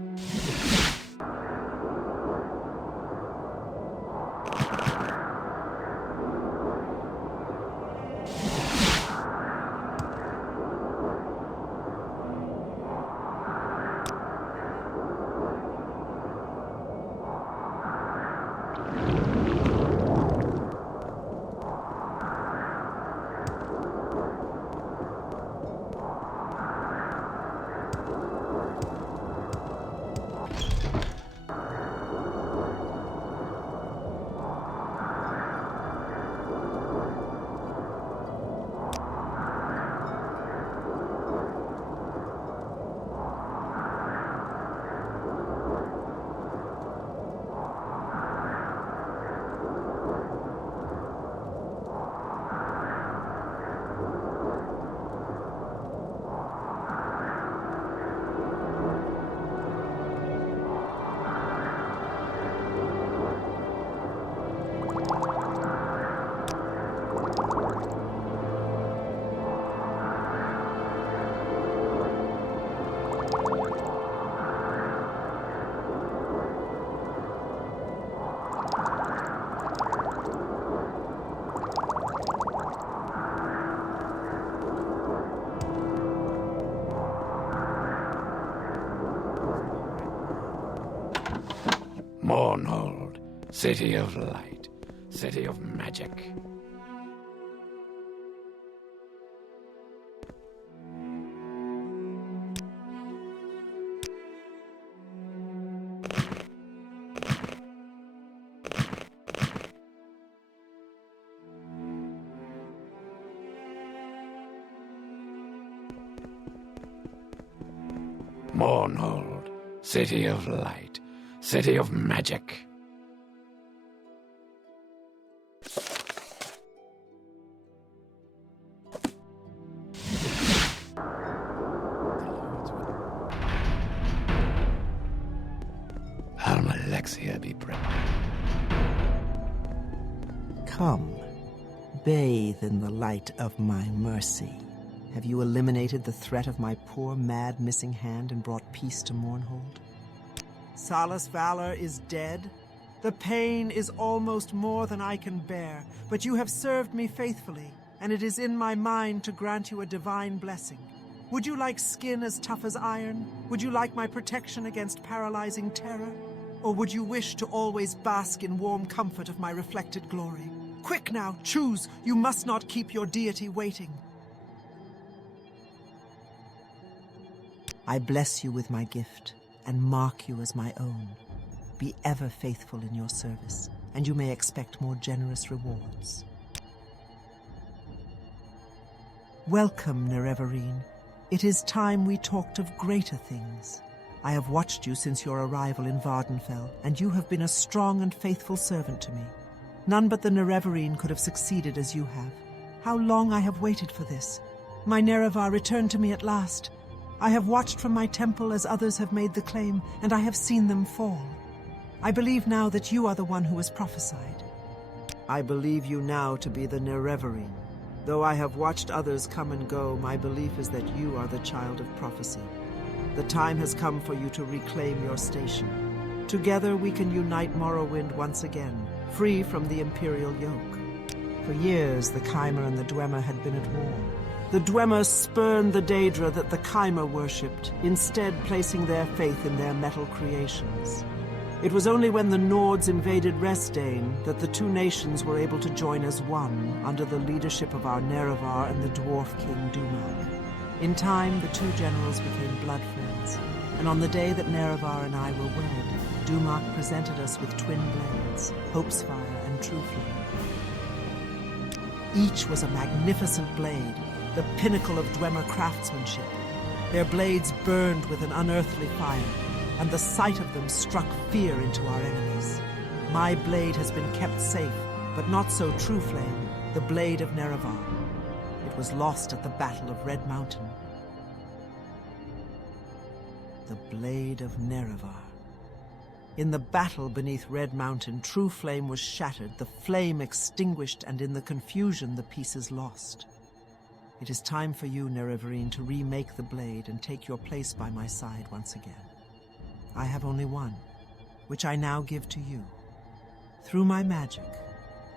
Mournhold, city of light, city of magic. Mournhold, city of light, city of magic. Almalexia be praised. Come, bathe in the light of my mercy. Have you eliminated the threat of my poor, mad, missing hand and brought peace to Mournhold? Solas Valor is dead. The pain is almost more than I can bear, but you have served me faithfully, and it is in my mind to grant you a divine blessing. Would you like skin as tough as iron? Would you like my protection against paralyzing terror? Or would you wish to always bask in warm comfort of my reflected glory? Quick now, choose! You must not keep your deity waiting. I bless you with my gift, and mark you as my own. Be ever faithful in your service, and you may expect more generous rewards. Welcome, Nerevarine. It is time we talked of greater things. I have watched you since your arrival in Vvardenfell, and you have been a strong and faithful servant to me. None but the Nerevarine could have succeeded as you have. How long I have waited for this. My Nerevar returned to me at last. I have watched from my temple as others have made the claim, and I have seen them fall. I believe now that you are the one who was prophesied. I believe you now to be the Nerevarine. Though I have watched others come and go, my belief is that you are the child of prophecy. The time has come for you to reclaim your station. Together we can unite Morrowind once again, free from the Imperial yoke. For years, the Chimer and the Dwemer had been at war. The Dwemer spurned the Daedra that the Chimer worshipped, instead placing their faith in their metal creations. It was only when the Nords invaded Restane that the two nations were able to join as one under the leadership of our Nerevar and the Dwarf King Dumak. In time, the two generals became blood friends, and on the day that Nerevar and I were wed, Dumak presented us with twin blades, Hope's Fire and True Flame. Each was a magnificent blade, the pinnacle of Dwemer craftsmanship. Their blades burned with an unearthly fire, and the sight of them struck fear into our enemies. My blade has been kept safe, but not so True Flame, the Blade of Nerevar. It was lost at the Battle of Red Mountain. The Blade of Nerevar. In the battle beneath Red Mountain, True Flame was shattered, the flame extinguished, and in the confusion the pieces lost. It is time for you, Nerevarine, to remake the blade and take your place by my side once again. I have only one, which I now give to you. Through my magic,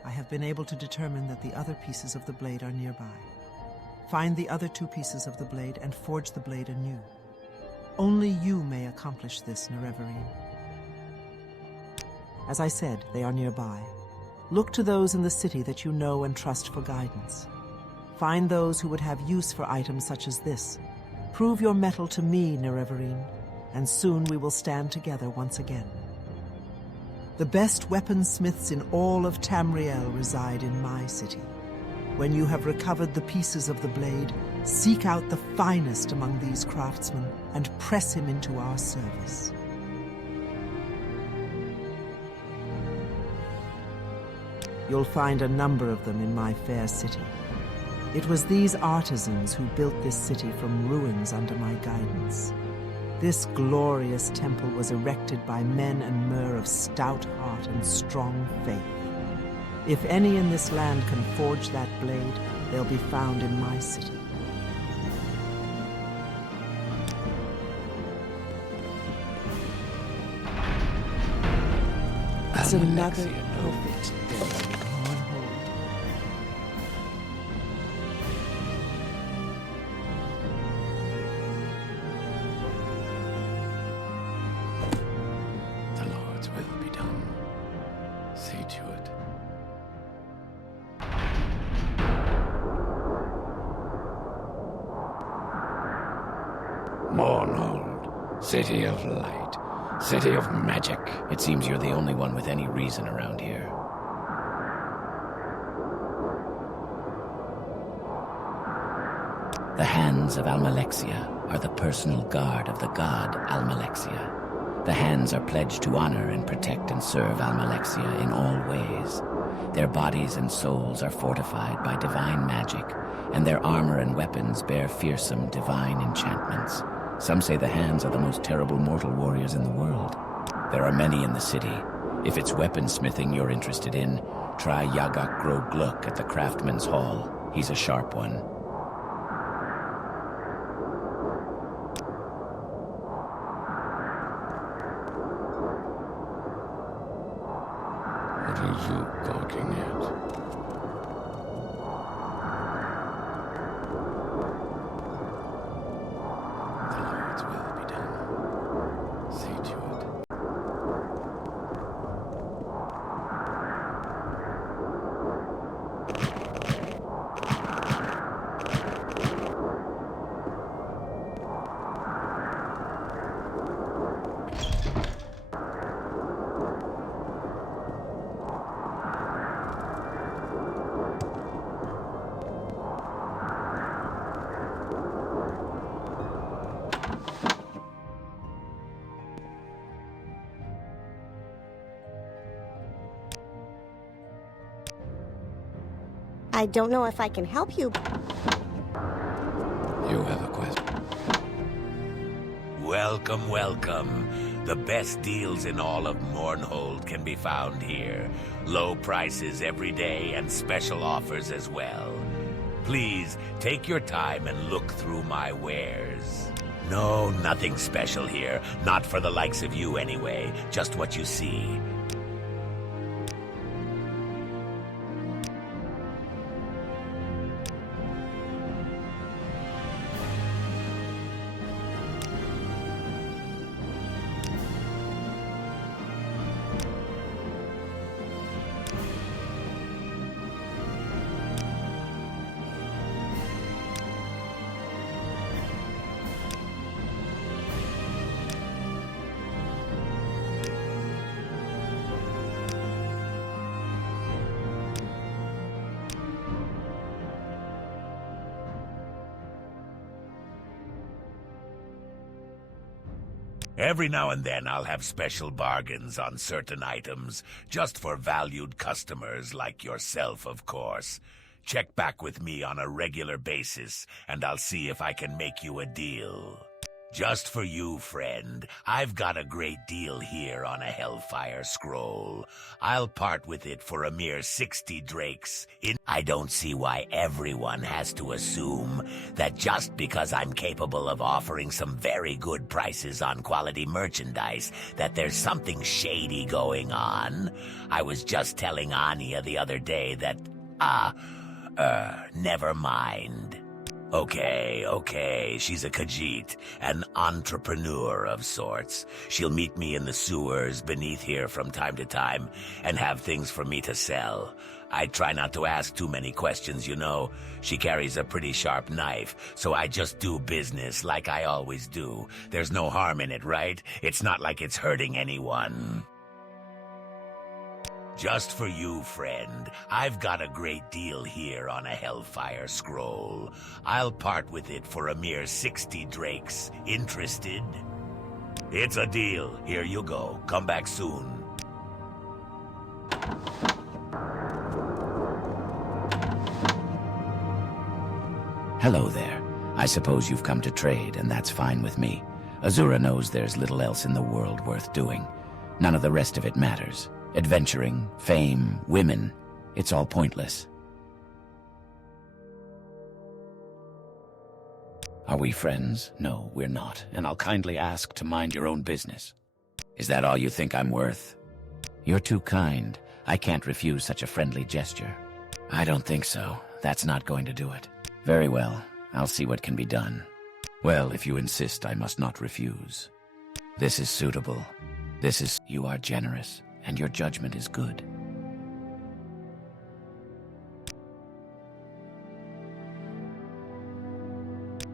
I have been able to determine that the other pieces of the blade are nearby. Find the other two pieces of the blade and forge the blade anew. Only you may accomplish this, Nerevarine. As I said, they are nearby. Look to those in the city that you know and trust for guidance. Find those who would have use for items such as this. Prove your mettle to me, Nerevarine, and soon we will stand together once again. The best weaponsmiths in all of Tamriel reside in my city. When you have recovered the pieces of the blade, seek out the finest among these craftsmen and press him into our service. You'll find a number of them in my fair city. It was these artisans who built this city from ruins under my guidance. This glorious temple was erected by men and mer of stout heart and strong faith. If any in this land can forge that blade, they'll be found in my city. It's another perfect day in Mournhold. The Lord's will be done. Mournhold, city of light, city of magic. It seems you're the only one with any reason around here. The hands of Almalexia are the personal guard of the god Almalexia. The hands are pledged to honor and protect and serve Almalexia in all ways. Their bodies and souls are fortified by divine magic, and their armor and weapons bear fearsome divine enchantments. Some say the hands are the most terrible mortal warriors in the world. There are many in the city. If it's weaponsmithing you're interested in, try Yagak Gro Gluck at the Craftsman's Hall. He's a sharp one. What are you gawking at? The Lord's will be done. See to it. I don't know if I can help you. You have a question. Welcome, welcome. The best deals in all of Mournhold can be found here. Low prices every day and special offers as well. Please, take your time and look through my wares. No, nothing special here. Not for the likes of you anyway. Just what you see. Every now and then I'll have special bargains on certain items, just for valued customers like yourself, of course. Check back with me on a regular basis, and I'll see if I can make you a deal. Just for you, friend, I've got a great deal here on a Hellfire Scroll. I'll part with it for a mere 60 drakes. I don't see why everyone has to assume that just because I'm capable of offering some very good prices on quality merchandise, that there's something shady going on. I was just telling Anya the other day that, never mind. Okay, she's a Khajiit, an entrepreneur of sorts. She'll meet me in the sewers beneath here from time to time and have things for me to sell. I try not to ask too many questions, you know. She carries a pretty sharp knife, so I just do business like I always do. There's no harm in it, right? It's not like it's hurting anyone. Just for you, friend, I've got a great deal here on a Hellfire Scroll. I'll part with it for a mere 60 drakes. Interested? It's a deal. Here you go. Come back soon. Hello there. I suppose you've come to trade, and that's fine with me. Azura knows there's little else in the world worth doing. None of the rest of it matters. Adventuring, fame, women, it's all pointless. Are we friends? No, we're not, and I'll kindly ask to mind your own business. Is that all you think I'm worth? You're too kind. I can't refuse such a friendly gesture. I don't think so. That's not going to do it. Very well. I'll see what can be done. Well, if you insist, I must not refuse. This is suitable. You are generous, and your judgment is good.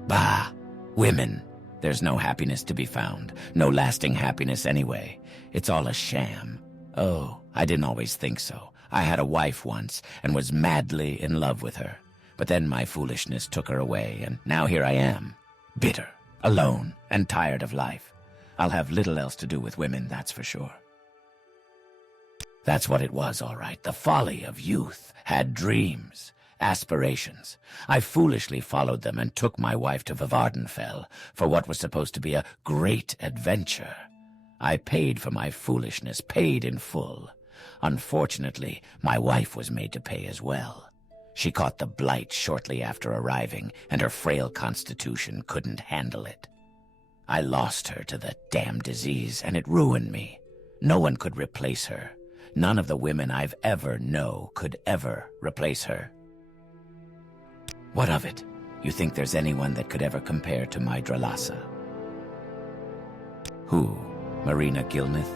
Bah! Women. There's no happiness to be found, no lasting happiness anyway. It's all a sham. Oh, I didn't always think so. I had a wife once and was madly in love with her. But then my foolishness took her away, and now here I am, bitter, alone, and tired of life. I'll have little else to do with women, that's for sure. That's what it was, all right. The folly of youth. Had dreams, aspirations. I foolishly followed them and took my wife to Vardenfell for what was supposed to be a great adventure. I paid for my foolishness, paid in full. Unfortunately, my wife was made to pay as well. She caught the blight shortly after arriving, and her frail constitution couldn't handle it. I lost her to the damn disease, and it ruined me. No one could replace her. None of the women I've ever known could ever replace her. What of it? You think there's anyone that could ever compare to my Dralasa? Who? Marina Gilnith?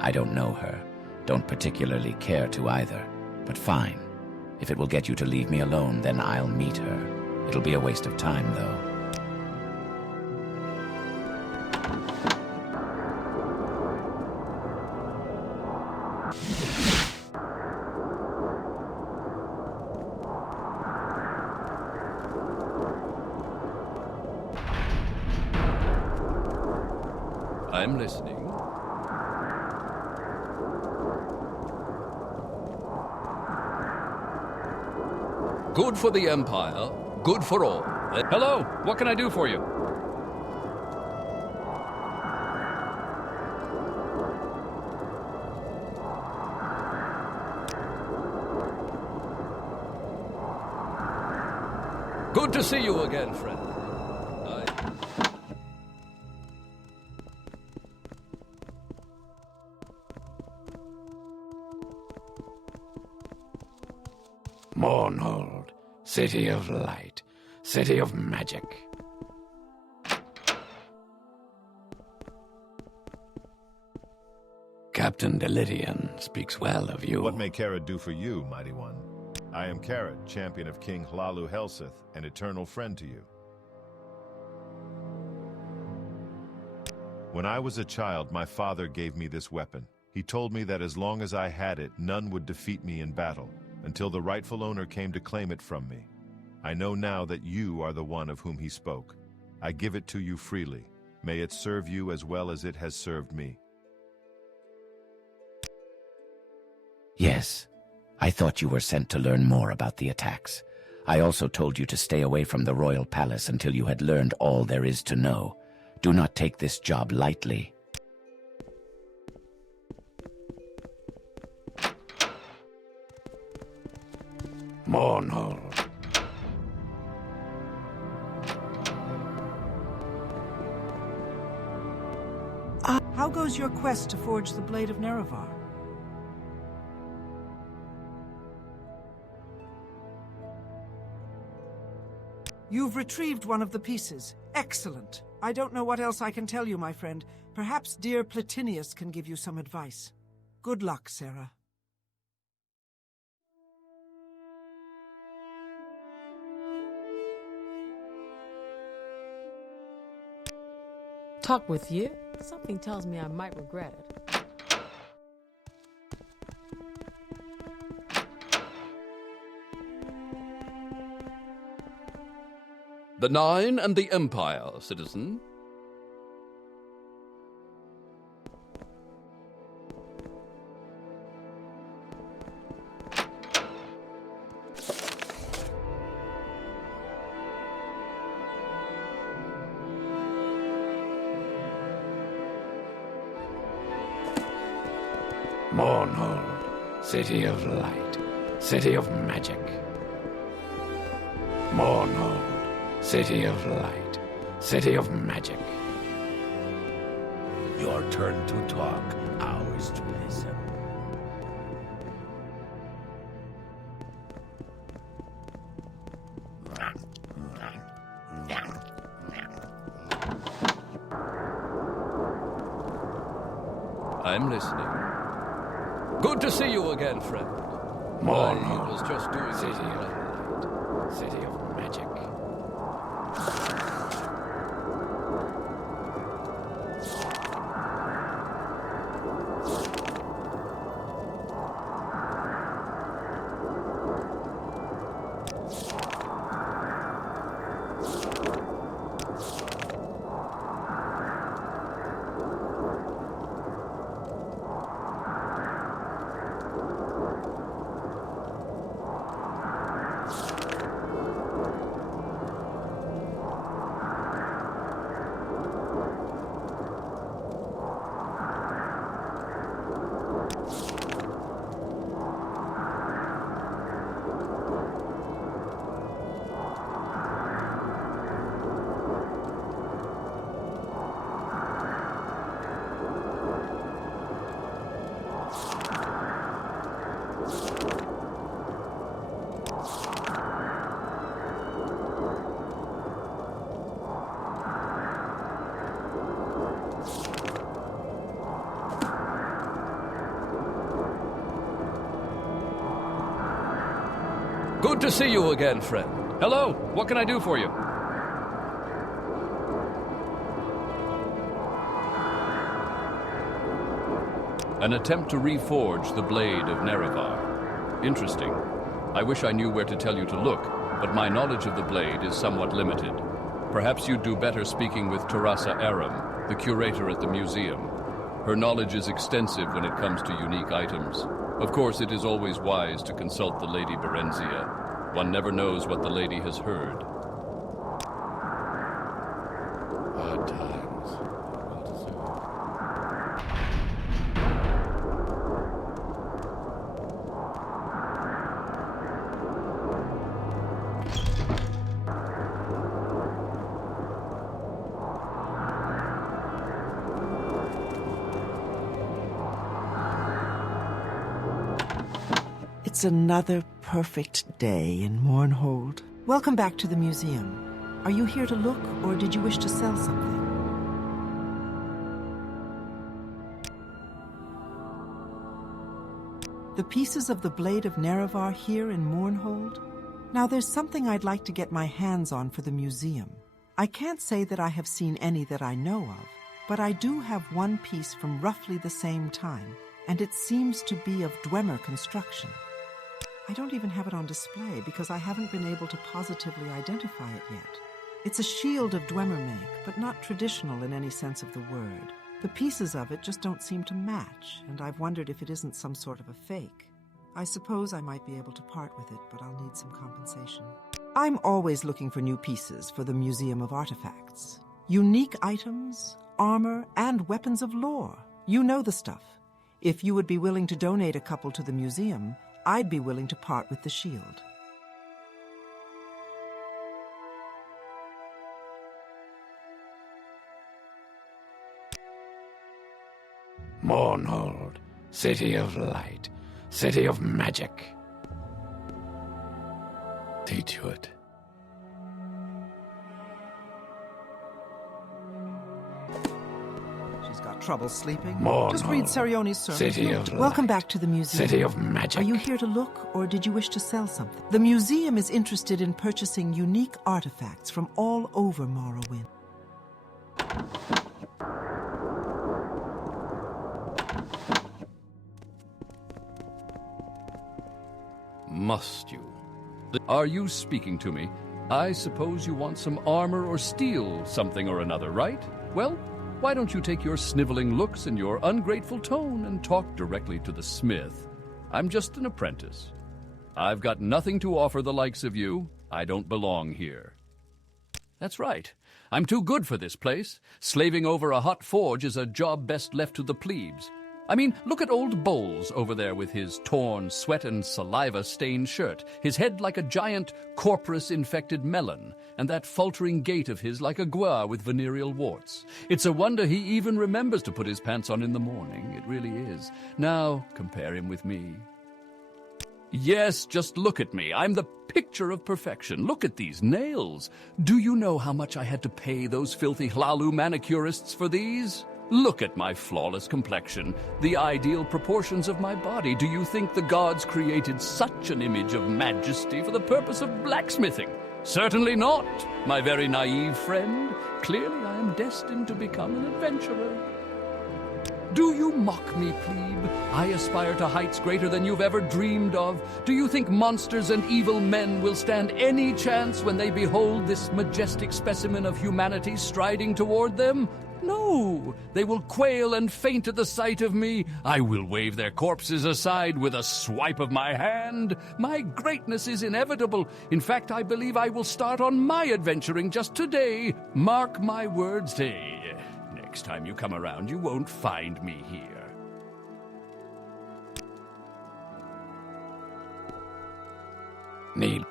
I don't know her. Don't particularly care to either. But fine. If it will get you to leave me alone, then I'll meet her. It'll be a waste of time, though. I'm listening. Good for the Empire, good for all. Hello, what can I do for you? Good to see you again, friend. Mournhold, city of light, city of magic. Captain Delidian speaks well of you. What may Kara do for you, mighty one? I am Kara, champion of King Hlalu Helseth, an eternal friend to you. When I was a child, my father gave me this weapon. He told me that as long as I had it, none would defeat me in battle, until the rightful owner came to claim it from me. I know now that you are the one of whom he spoke. I give it to you freely. May it serve you as well as it has served me. Yes. I thought you were sent to learn more about the attacks. I also told you to stay away from the royal palace until you had learned all there is to know. Do not take this job lightly. Mournhold. How goes your quest to forge the Blade of Nerevar? You've retrieved one of the pieces. Excellent. I don't know what else I can tell you, my friend. Perhaps dear Platinius can give you some advice. Good luck, Sarah. Talk with you? Something tells me I might regret it. The Nine and the Empire, citizen. Mournhold, city of light, city of magic. Mournhold, city of light, city of magic. Your turn to talk, ours to listen. I'm listening. Good to see you again, friend. Mournhold, I was just doing city of light, city of magic. Good to see you again, friend. Hello, what can I do for you? An attempt to reforge the Blade of Nerevar. Interesting. I wish I knew where to tell you to look, but my knowledge of the blade is somewhat limited. Perhaps you'd do better speaking with Terasa Aram, the curator at the museum. Her knowledge is extensive when it comes to unique items. Of course, it is always wise to consult the Lady Berenzia. One never knows what the lady has heard. Hard times. It's another perfect day in Mournhold. Welcome back to the museum. Are you here to look, or did you wish to sell something? The pieces of the Blade of Nerevar here in Mournhold? Now there's something I'd like to get my hands on for the museum. I can't say that I have seen any that I know of, but I do have one piece from roughly the same time, and it seems to be of Dwemer construction. I don't even have it on display because I haven't been able to positively identify it yet. It's a shield of Dwemer make, but not traditional in any sense of the word. The pieces of it just don't seem to match, and I've wondered if it isn't some sort of a fake. I suppose I might be able to part with it, but I'll need some compensation. I'm always looking for new pieces for the Museum of Artifacts. Unique items, armor, and weapons of lore. You know the stuff. If you would be willing to donate a couple to the museum, I'd be willing to part with the shield. Mournhold, city of light, city of magic. Teach you it. Trouble sleeping? Mournhold, just read Sarione's sermon. City of Welcome light, back to the museum. City of magic. Are you here to look, or did you wish to sell something? The museum is interested in purchasing unique artifacts from all over Morrowind. Must you? Are you speaking to me? I suppose you want some armor or steal something or another, right? Well, why don't you take your sniveling looks and your ungrateful tone and talk directly to the smith? I'm just an apprentice. I've got nothing to offer the likes of you. I don't belong here. That's right. I'm too good for this place. Slaving over a hot forge is a job best left to the plebes. I mean, look at old Bowles over there with his torn, sweat and saliva-stained shirt, his head like a giant corporus-infected melon, and that faltering gait of his like a guar with venereal warts. It's a wonder he even remembers to put his pants on in the morning. It really is. Now, compare him with me. Yes, just look at me. I'm the picture of perfection. Look at these nails. Do you know how much I had to pay those filthy Hlalu manicurists for these? Look at my flawless complexion, the ideal proportions of my body. Do you think the gods created such an image of majesty for the purpose of blacksmithing? Certainly not, my very naive friend. Clearly I am destined to become an adventurer. Do you mock me, plebe? I aspire to heights greater than you've ever dreamed of. Do you think monsters and evil men will stand any chance when they behold this majestic specimen of humanity striding toward them? No, they will quail and faint at the sight of me. I will wave their corpses aside with a swipe of my hand. My greatness is inevitable. In fact, I believe I will start on my adventuring just today. Mark my words, hey. Next time you come around, you won't find me here.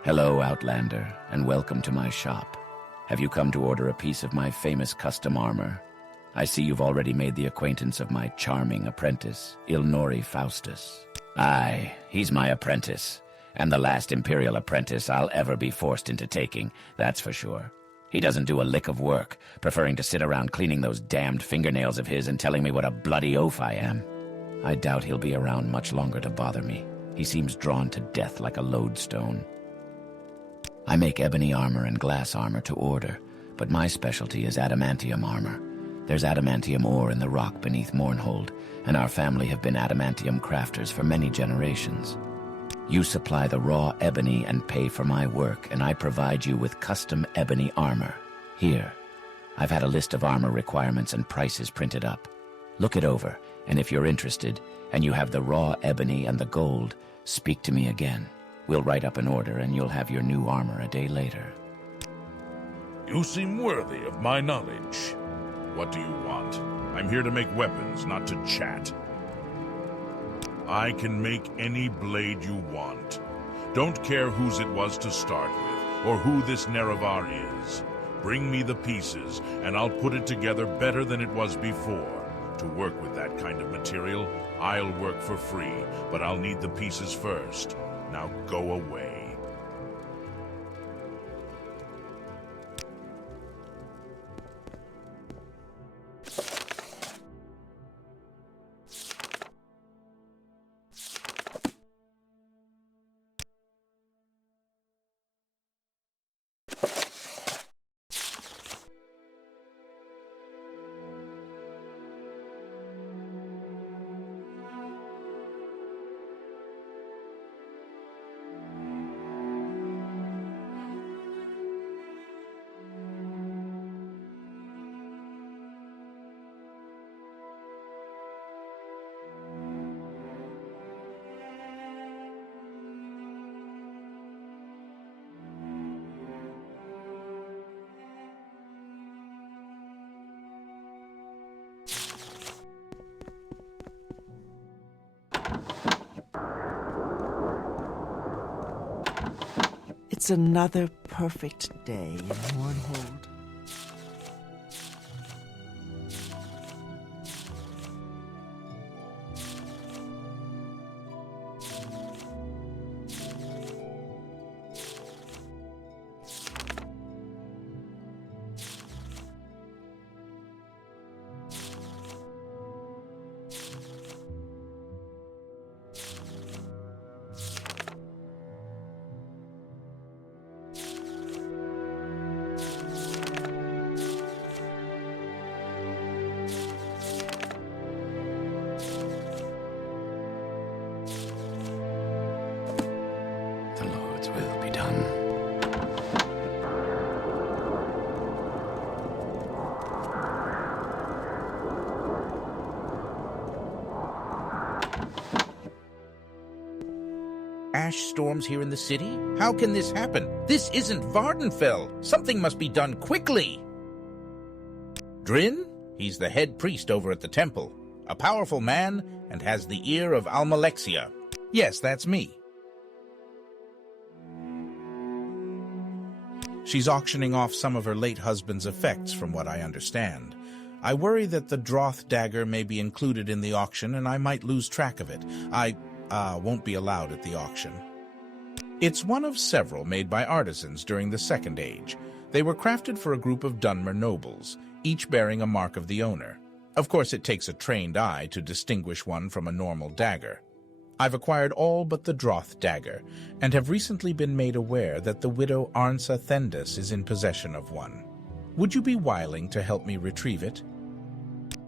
Hello, Outlander, and welcome to my shop. Have you come to order a piece of my famous custom armor? I see you've already made the acquaintance of my charming apprentice, Ilnori Faustus. Aye, he's my apprentice, and the last Imperial apprentice I'll ever be forced into taking, that's for sure. He doesn't do a lick of work, preferring to sit around cleaning those damned fingernails of his and telling me what a bloody oaf I am. I doubt he'll be around much longer to bother me. He seems drawn to death like a lodestone. I make ebony armor and glass armor to order, but my specialty is adamantium armor. There's adamantium ore in the rock beneath Mournhold, and our family have been adamantium crafters for many generations. You supply the raw ebony and pay for my work, and I provide you with custom ebony armor. Here, I've had a list of armor requirements and prices printed up. Look it over, and if you're interested, and you have the raw ebony and the gold, speak to me again. We'll write up an order, and you'll have your new armor a day later. You seem worthy of my knowledge. What do you want? I'm here to make weapons, not to chat. I can make any blade you want. Don't care whose it was to start with, or who this Nerevar is. Bring me the pieces, and I'll put it together better than it was before. To work with that kind of material, I'll work for free, but I'll need the pieces first. Now go away. It's another perfect day in Mournhold. Ash storms here in the city? How can this happen? This isn't Vvardenfell. Something must be done quickly. Drin? He's the head priest over at the temple. A powerful man and has the ear of Almalexia. Yes, that's me. She's auctioning off some of her late husband's effects, from what I understand. I worry that the Droth dagger may be included in the auction, and I might lose track of it. I won't be allowed at the auction. It's one of several made by artisans during the Second Age. They were crafted for a group of Dunmer nobles, each bearing a mark of the owner. Of course, it takes a trained eye to distinguish one from a normal dagger. I've acquired all but the Droth dagger, and have recently been made aware that the widow Arnsa Thendis is in possession of one. Would you be willing to help me retrieve it?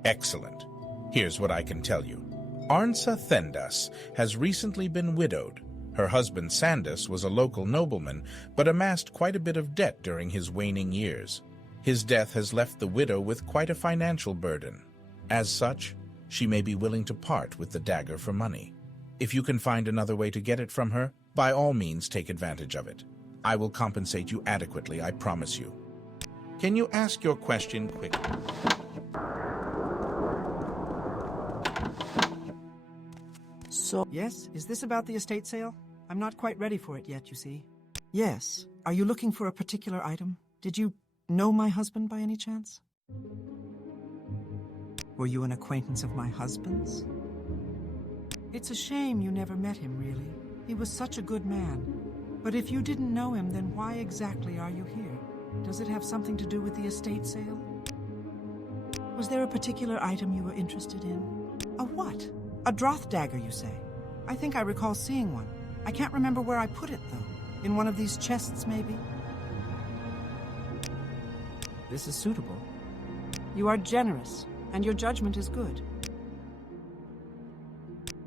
Excellent. Here's what I can tell you. Arnsa Thendis has recently been widowed. Her husband Sandus was a local nobleman, but amassed quite a bit of debt during his waning years. His death has left the widow with quite a financial burden. As such, she may be willing to part with the dagger for money. If you can find another way to get it from her, by all means take advantage of it. I will compensate you adequately, I promise you. Can you ask your question quickly? So, yes, is this about the estate sale? I'm not quite ready for it yet, you see. Yes. Are you looking for a particular item? Did you know my husband by any chance? Were you an acquaintance of my husband's? It's a shame you never met him, really. He was such a good man. But if you didn't know him, then why exactly are you here? Does it have something to do with the estate sale? Was there a particular item you were interested in? A what? A Droth dagger, you say? I think I recall seeing one. I can't remember where I put it, though. In one of these chests, maybe? This is suitable. You are generous, and your judgment is good.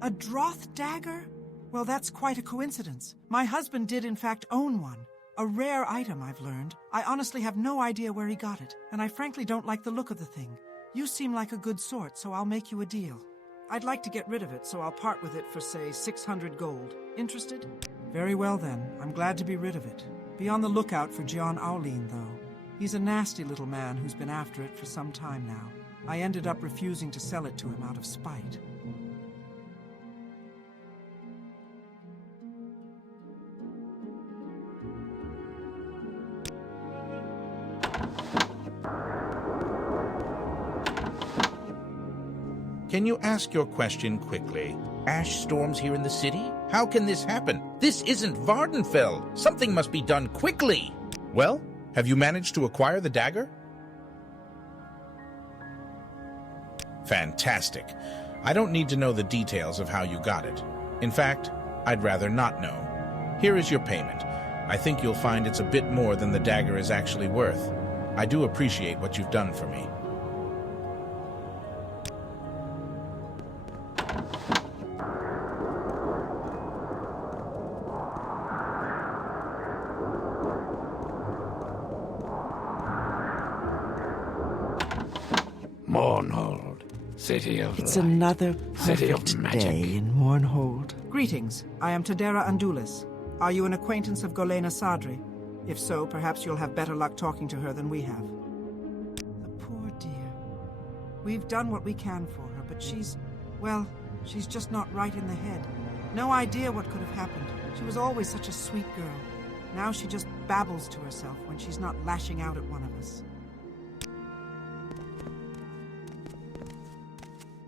A Droth dagger? Well, that's quite a coincidence. My husband did in fact own one. A rare item, I've learned. I honestly have no idea where he got it, and I frankly don't like the look of the thing. You seem like a good sort, so I'll make you a deal. I'd like to get rid of it, so I'll part with it for, say, 600 gold. Interested? Very well then. I'm glad to be rid of it. Be on the lookout for John Aulin, though. He's a nasty little man who's been after it for some time now. I ended up refusing to sell it to him out of spite. Can you ask your question quickly? Ash storms here in the city? How can this happen? This isn't Vvardenfell. Something must be done quickly. Well, have you managed to acquire the dagger? Fantastic. I don't need to know the details of how you got it. In fact, I'd rather not know. Here is your payment. I think you'll find it's a bit more than the dagger is actually worth. I do appreciate what you've done for me. Mournhold, city of It's light. another City of perfect magic. day in Mournhold. Greetings. I am Tadera Andulis. Are you an acquaintance of Golena Sadri? If so, perhaps you'll have better luck talking to her than we have. The poor dear. We've done what we can for her, but she's just not right in the head. No idea what could have happened. She was always such a sweet girl. Now she just babbles to herself when she's not lashing out at one of us.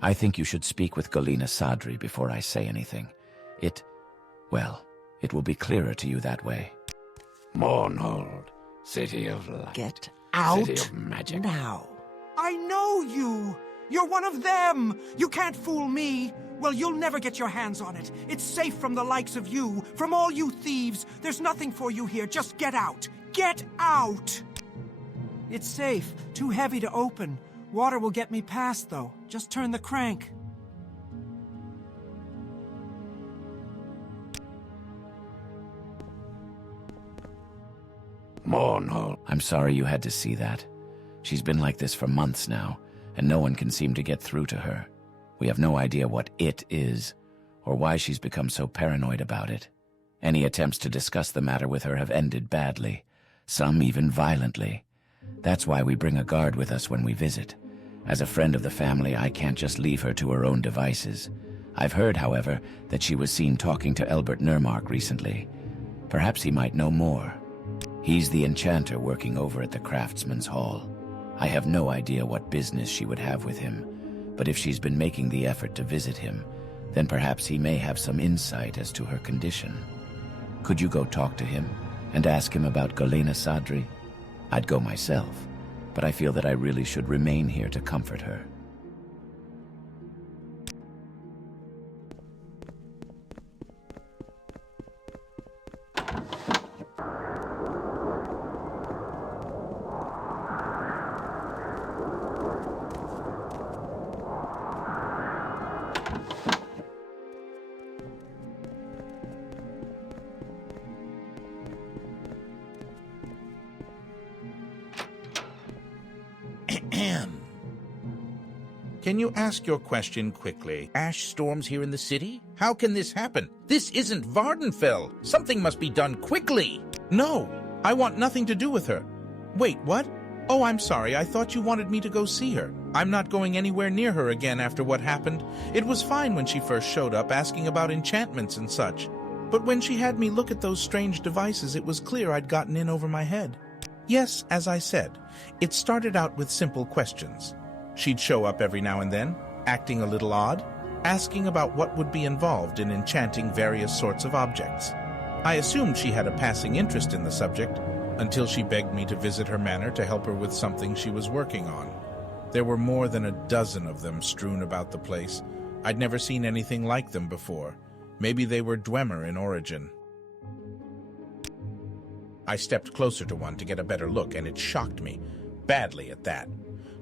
I think you should speak with Golena Sadri before I say anything. It will be clearer to you that way. Mournhold, city of light. Get out City of magic. now. I know you! You're one of them! You can't fool me! Well, you'll never get your hands on it. It's safe from the likes of you, from all you thieves. There's nothing for you here. Just get out. Get out! It's safe. Too heavy to open. Water will get me past, though. Just turn the crank. Mournhold. I'm sorry you had to see that. She's been like this for months now, and no one can seem to get through to her. We have no idea what it is, or why she's become so paranoid about it. Any attempts to discuss the matter with her have ended badly, some even violently. That's why we bring a guard with us when we visit. As a friend of the family, I can't just leave her to her own devices. I've heard, however, that she was seen talking to Elbert Nurmark recently. Perhaps he might know more. He's the enchanter working over at the Craftsman's Hall. I have no idea what business she would have with him, but if she's been making the effort to visit him, then perhaps he may have some insight as to her condition. Could you go talk to him and ask him about Golena Sadri? I'd go myself, but I feel that I really should remain here to comfort her. Can you ask your question quickly? Ash storms here in the city? How can this happen? This isn't Vvardenfell. Something must be done quickly. No, I want nothing to do with her. Wait, what? Oh, I'm sorry. I thought you wanted me to go see her. I'm not going anywhere near her again after what happened. It was fine when she first showed up asking about enchantments and such. But when she had me look at those strange devices, it was clear I'd gotten in over my head. Yes, as I said, it started out with simple questions. She'd show up every now and then, acting a little odd, asking about what would be involved in enchanting various sorts of objects. I assumed she had a passing interest in the subject, until she begged me to visit her manor to help her with something she was working on. There were more than a dozen of them strewn about the place. I'd never seen anything like them before. Maybe they were Dwemer in origin. I stepped closer to one to get a better look, and it shocked me. Badly at that.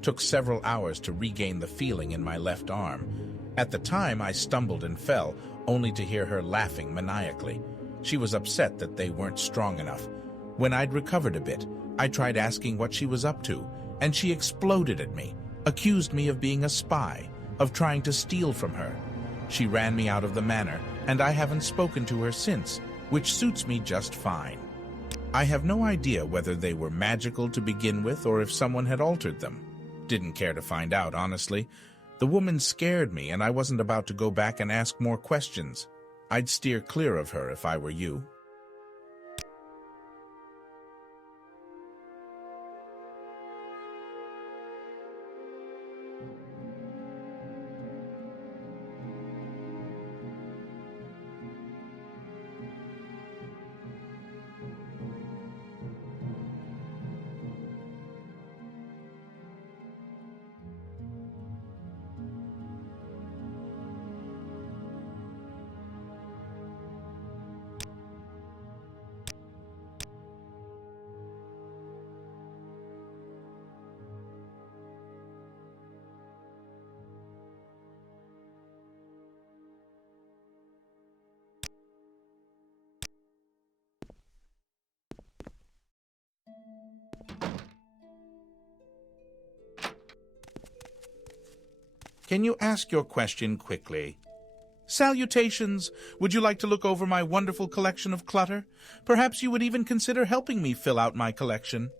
Took several hours to regain the feeling in my left arm. At the time, I stumbled and fell, only to hear her laughing maniacally. She was upset that they weren't strong enough. When I'd recovered a bit, I tried asking what she was up to, and she exploded at me, accused me of being a spy, of trying to steal from her. She ran me out of the manor, and I haven't spoken to her since, which suits me just fine. I have no idea whether they were magical to begin with or if someone had altered them. Didn't care to find out, honestly. The woman scared me, and I wasn't about to go back and ask more questions. I'd steer clear of her if I were you. Can you ask your question quickly? Salutations! Would you like to look over my wonderful collection of clutter? Perhaps you would even consider helping me fill out my collection.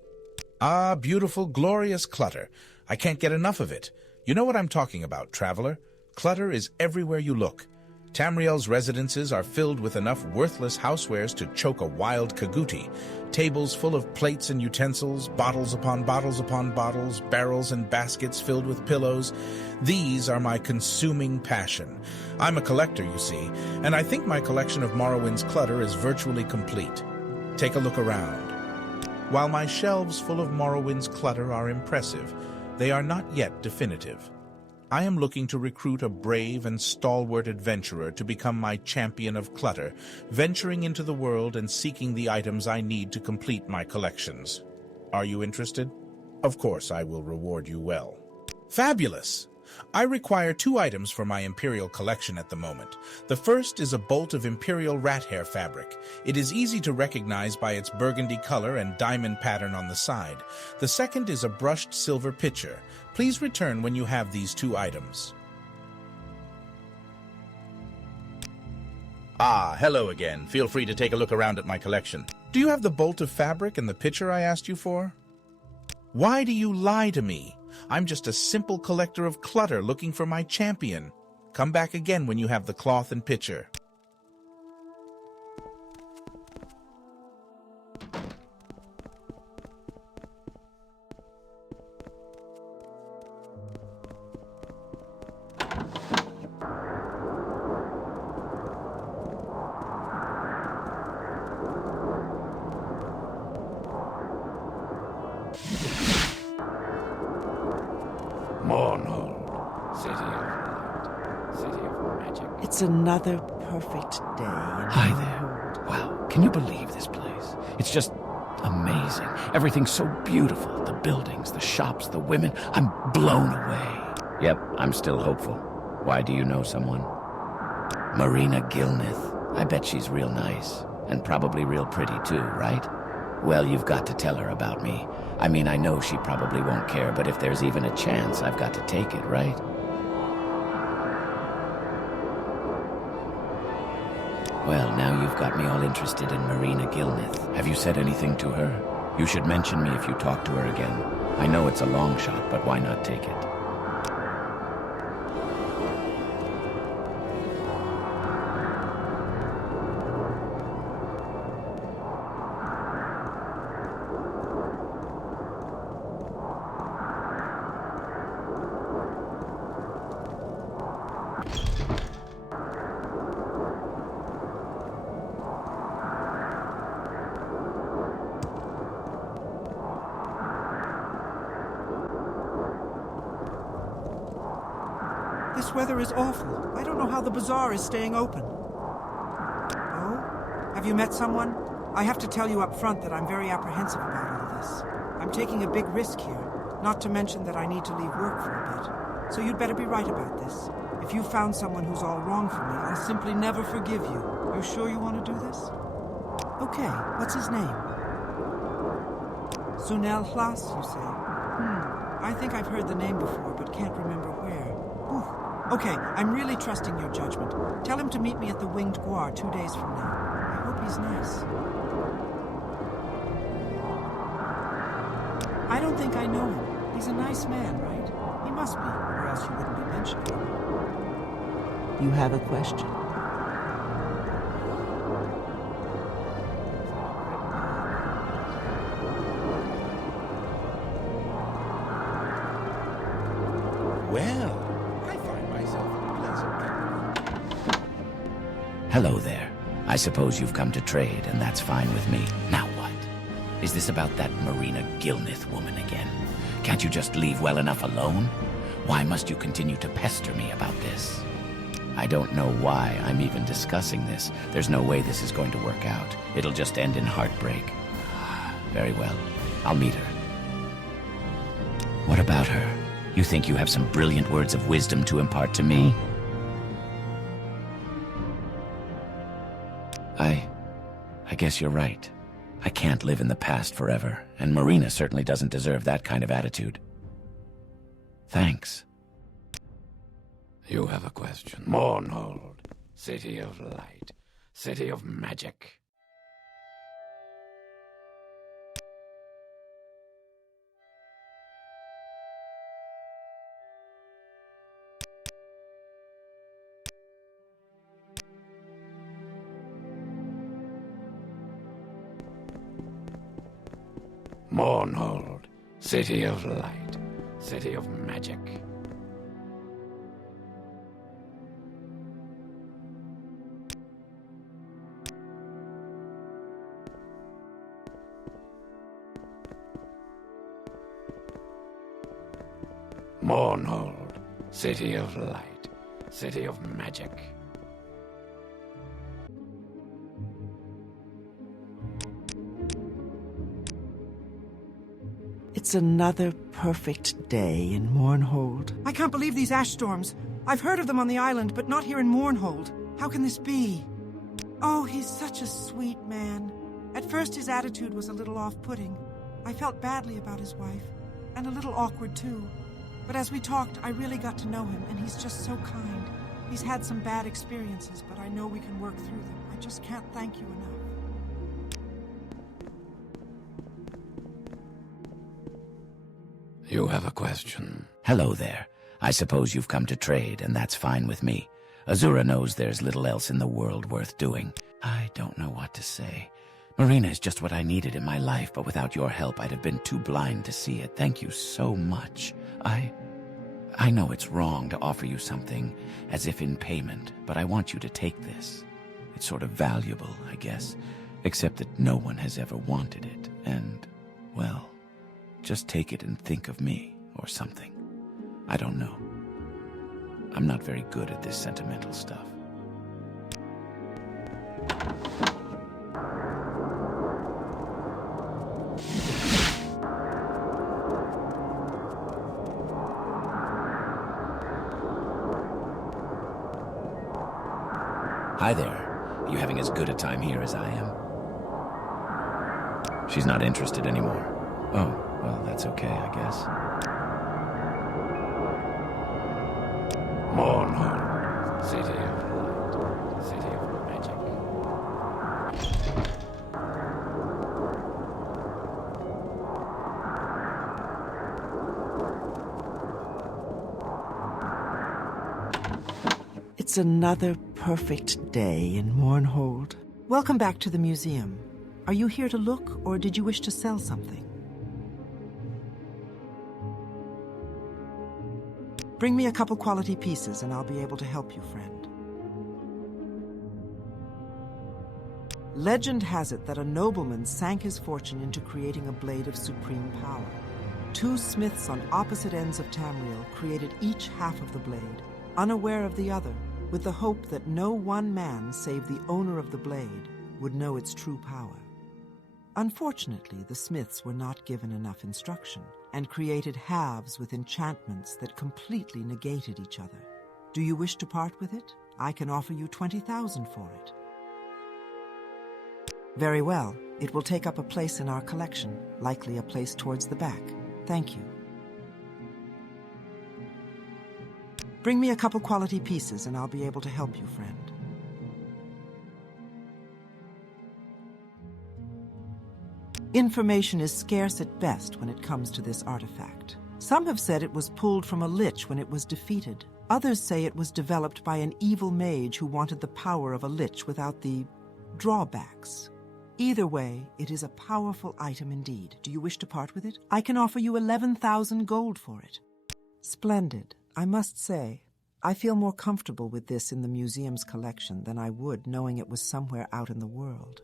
Ah, beautiful, glorious clutter. I can't get enough of it. You know what I'm talking about, traveler. Clutter is everywhere you look. Tamriel's residences are filled with enough worthless housewares to choke a wild Kaguti. Tables full of plates and utensils, bottles upon bottles upon bottles, barrels and baskets filled with pillows. These are my consuming passion. I'm a collector, you see, and I think my collection of Morrowind's clutter is virtually complete. Take a look around. While my shelves full of Morrowind's clutter are impressive, they are not yet definitive. I am looking to recruit a brave and stalwart adventurer to become my champion of clutter, venturing into the world and seeking the items I need to complete my collections. Are you interested? Of course, I will reward you well. Fabulous! I require 2 items for my Imperial collection at the moment. The first is a bolt of Imperial rat hair fabric. It is easy to recognize by its burgundy color and diamond pattern on the side. The second is a brushed silver pitcher. Please return when you have these 2 items. Ah, hello again. Feel free to take a look around at my collection. Do you have the bolt of fabric and the pitcher I asked you for? Why do you lie to me? I'm just a simple collector of clutter looking for my champion. Come back again when you have the cloth and pitcher. Mournhold, city of light, city of magic. It's another perfect day. Hi there. Wow, can you believe this place? It's just amazing. Everything's so beautiful. The buildings, the shops, the women. I'm blown away. Yep, I'm still hopeful. Why, do you know someone? Marina Gilnith. I bet she's real nice. And probably real pretty too, right? Well, you've got to tell her about me. I mean, I know she probably won't care, but if there's even a chance, I've got to take it, right? Well, now you've got me all interested in Marina Gilnith. Have you said anything to her? You should mention me if you talk to her again. I know it's a long shot, but why not take it? This weather is awful. I don't know how the bazaar is staying open. Oh? Have you met someone? I have to tell you up front that I'm very apprehensive about all this. I'm taking a big risk here, not to mention that I need to leave work for a bit. So you'd better be right about this. If you found someone who's all wrong for me, I'll simply never forgive you. You sure you want to do this? Okay, what's his name? Sunel Hlas, you say? I think I've heard the name before, but can't remember where. Ooh. Okay, I'm really trusting your judgment. Tell him to meet me at the Winged Guar 2 days from now. I hope he's nice. I don't think I know him. He's a nice man, right? He must be, or else you wouldn't be mentioning him. You have a question? Well, I find myself in a pleasant... Hello there. I suppose you've come to trade, and that's fine with me. Now what? Is this about that Marina Gilnith woman again? Can't you just leave well enough alone? Why must you continue to pester me about this? I don't know why I'm even discussing this. There's no way this is going to work out. It'll just end in heartbreak. Very well. I'll meet her. What about her? You think you have some brilliant words of wisdom to impart to me? I guess you're right. I can't live in the past forever, and Marina certainly doesn't deserve that kind of attitude. Thanks. You have a question. Mournhold, city of light, city of magic. Mournhold, city of light, city of magic. Mournhold, city of light, city of magic. It's another perfect day in Mournhold. I can't believe these ash storms. I've heard of them on the island, but not here in Mournhold. How can this be? Oh, he's such a sweet man. At first his attitude was a little off-putting. I felt badly about his wife, and a little awkward too. But as we talked, I really got to know him, and he's just so kind. He's had some bad experiences, but I know we can work through them. I just can't thank you enough. You have a question. Hello there. I suppose you've come to trade, and that's fine with me. Azura knows there's little else in the world worth doing. I don't know what to say. Marina is just what I needed in my life, but without your help, I'd have been too blind to see it. Thank you so much. I know it's wrong to offer you something as if in payment, but I want you to take this. It's sort of valuable, I guess, except that no one has ever wanted it, and, well, just take it and think of me, or something. I don't know. I'm not very good at this sentimental stuff. Hi there. Are you having as good a time here as I am? She's not interested anymore. Oh, well, that's okay, I guess. Mournhold, city of light, city of magic. It's another perfect day in Mournhold. Welcome back to the museum. Are you here to look, or did you wish to sell something? Bring me a couple quality pieces, and I'll be able to help you, friend. Legend has it that a nobleman sank his fortune into creating a blade of supreme power. Two smiths on opposite ends of Tamriel created each half of the blade, unaware of the other, with the hope that no one man save the owner of the blade would know its true power. Unfortunately, the smiths were not given enough instruction and created halves with enchantments that completely negated each other. Do you wish to part with it? I can offer you 20,000 for it. Very well. It will take up a place in our collection, likely a place towards the back. Thank you. Bring me a couple quality pieces and I'll be able to help you, friend. Information is scarce at best when it comes to this artifact. Some have said it was pulled from a lich when it was defeated. Others say it was developed by an evil mage who wanted the power of a lich without the drawbacks. Either way, it is a powerful item indeed. Do you wish to part with it? I can offer you 11,000 gold for it. Splendid. I must say, I feel more comfortable with this in the museum's collection than I would knowing it was somewhere out in the world.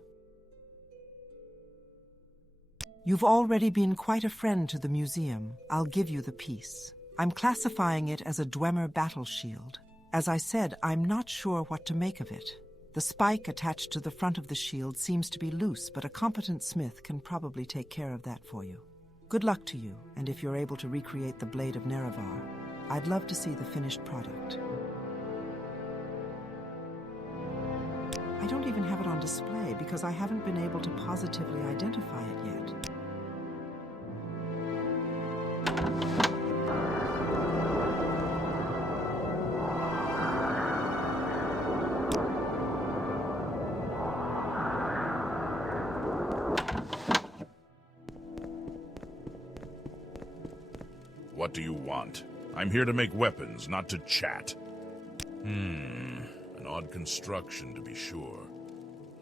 You've already been quite a friend to the museum. I'll give you the piece. I'm classifying it as a Dwemer battle shield. As I said, I'm not sure what to make of it. The spike attached to the front of the shield seems to be loose, but a competent smith can probably take care of that for you. Good luck to you, and if you're able to recreate the Blade of Nerevar, I'd love to see the finished product. I don't even have it on display because I haven't been able to positively identify it yet. What do you want? I'm here to make weapons, not to chat. An odd construction, to be sure.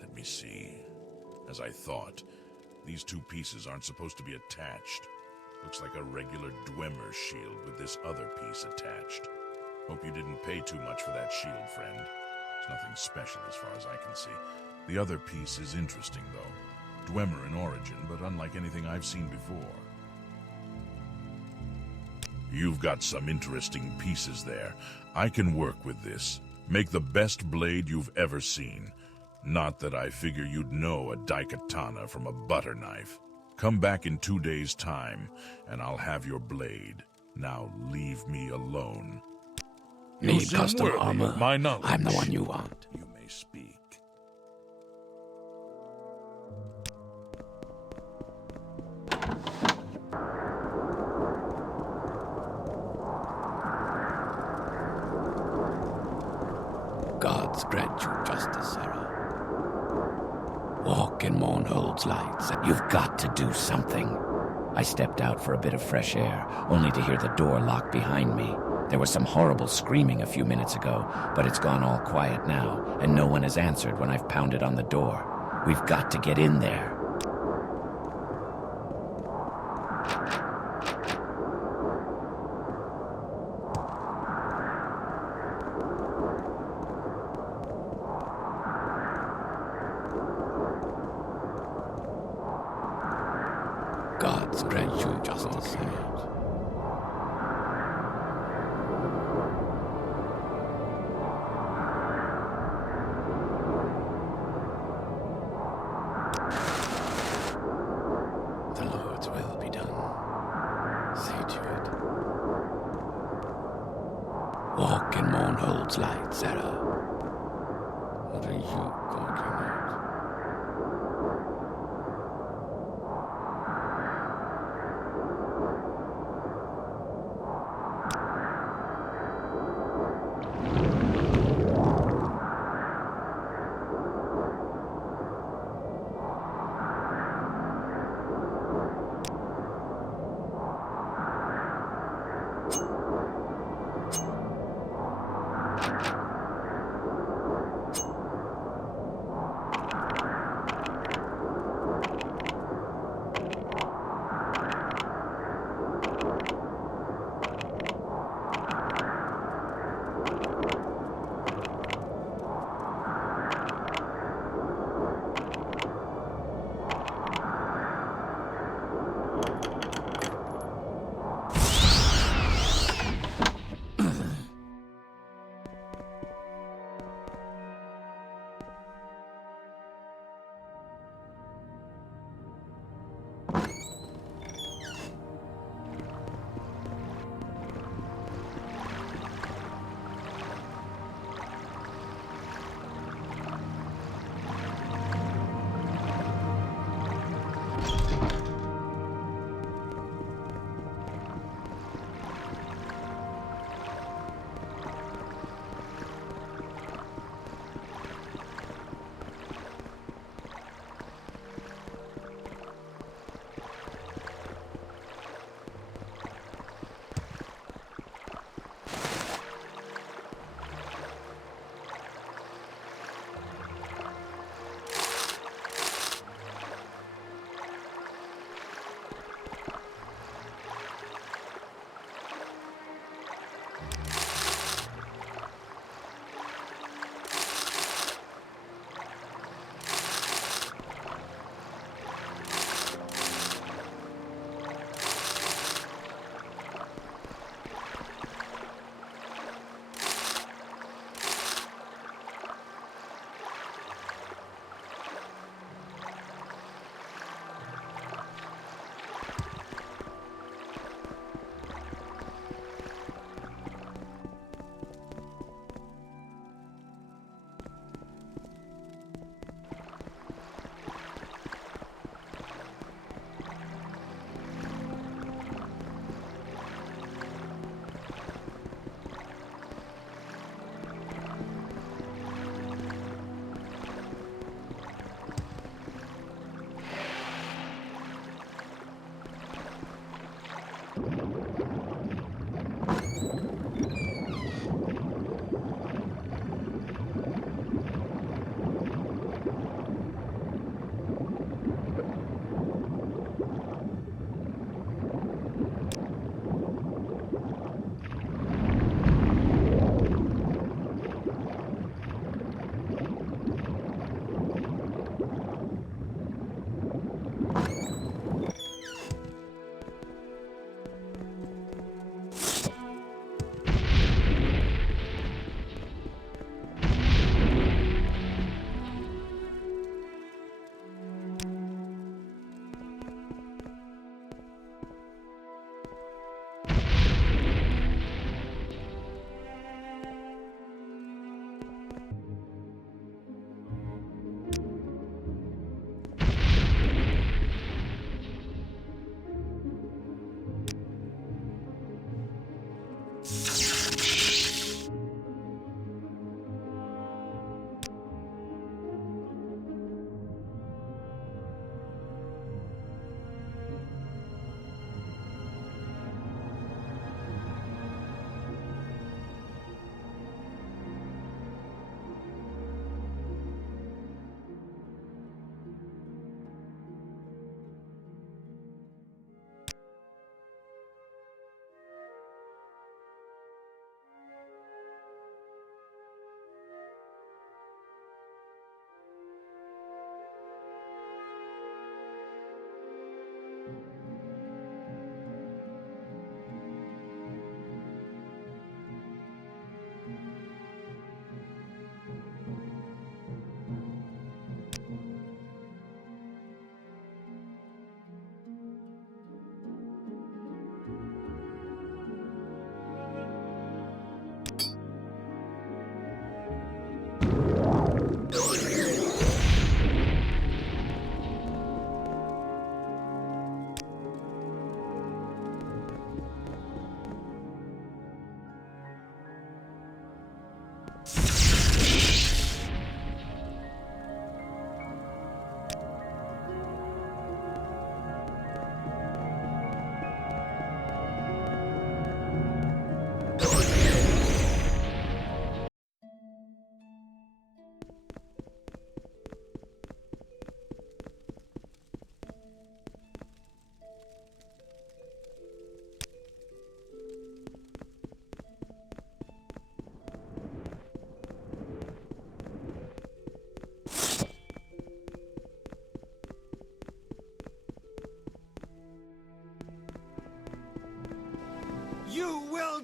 Let me see. As I thought, these two pieces aren't supposed to be attached. Looks like a regular Dwemer shield with this other piece attached. Hope you didn't pay too much for that shield, friend. It's nothing special as far as I can see. The other piece is interesting, though. Dwemer in origin, but unlike anything I've seen before. You've got some interesting pieces there. I can work with this. Make the best blade you've ever seen. Not that I figure you'd know a daikatana from a butter knife. Come back in 2 days' time, and I'll have your blade. Now leave me alone. Need custom armor? My knowledge. I'm the one you want. You may speak. Gods grant you justice, Sarah. Walk in Mournhold's lights. You've got to do something. I stepped out for a bit of fresh air, only to hear the door lock behind me. There was some horrible screaming a few minutes ago, but it's gone all quiet now, and no one has answered when I've pounded on the door. We've got to get in there. Gods grant you justice. The Lord's will be done. See to it. Walk in Mournhold's light, Sarah. What are you gawking at?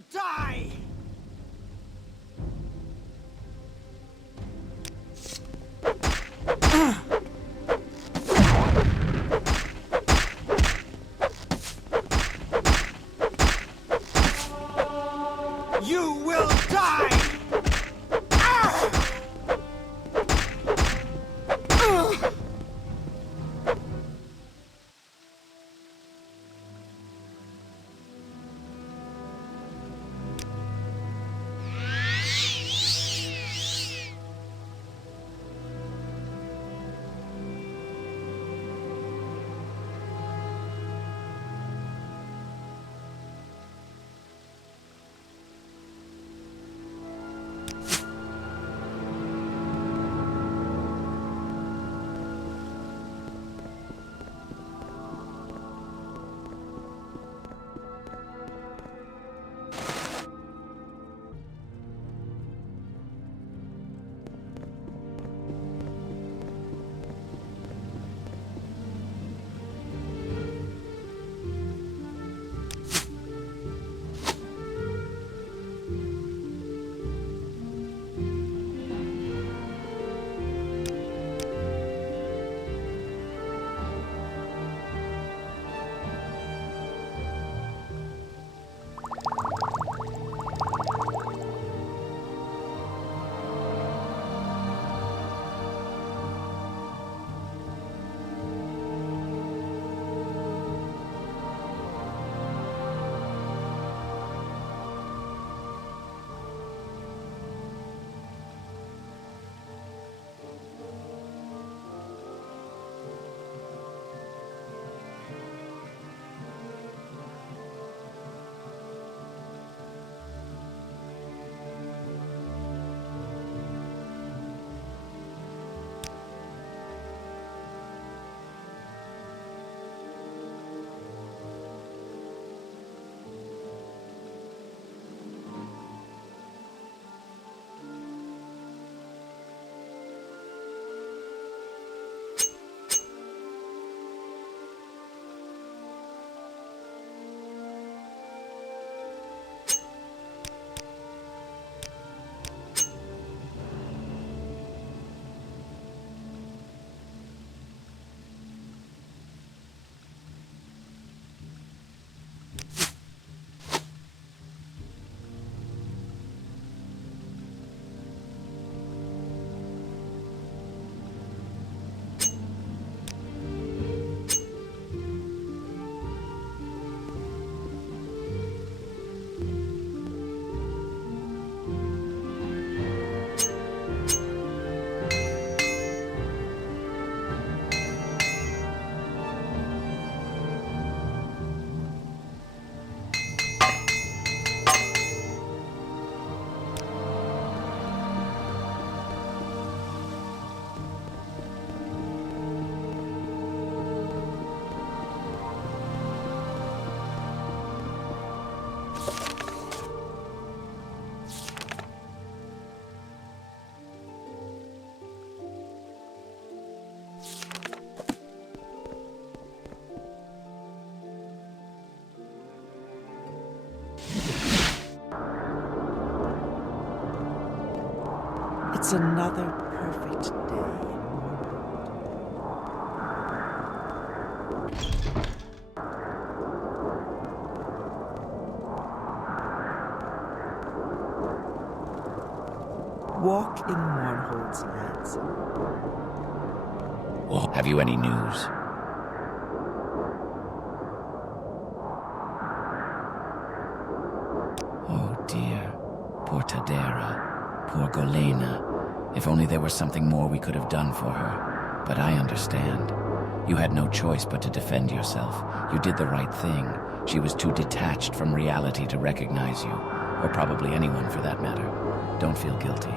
die! You will die! It's another perfect day. Walk in Mournhold's lands. Well, have you any news? Oh dear. Poor Tadera. Poor Golena. If only there was something more we could have done for her. But I understand. You had no choice but to defend yourself. You did the right thing. She was too detached from reality to recognize you. Or probably anyone for that matter. Don't feel guilty.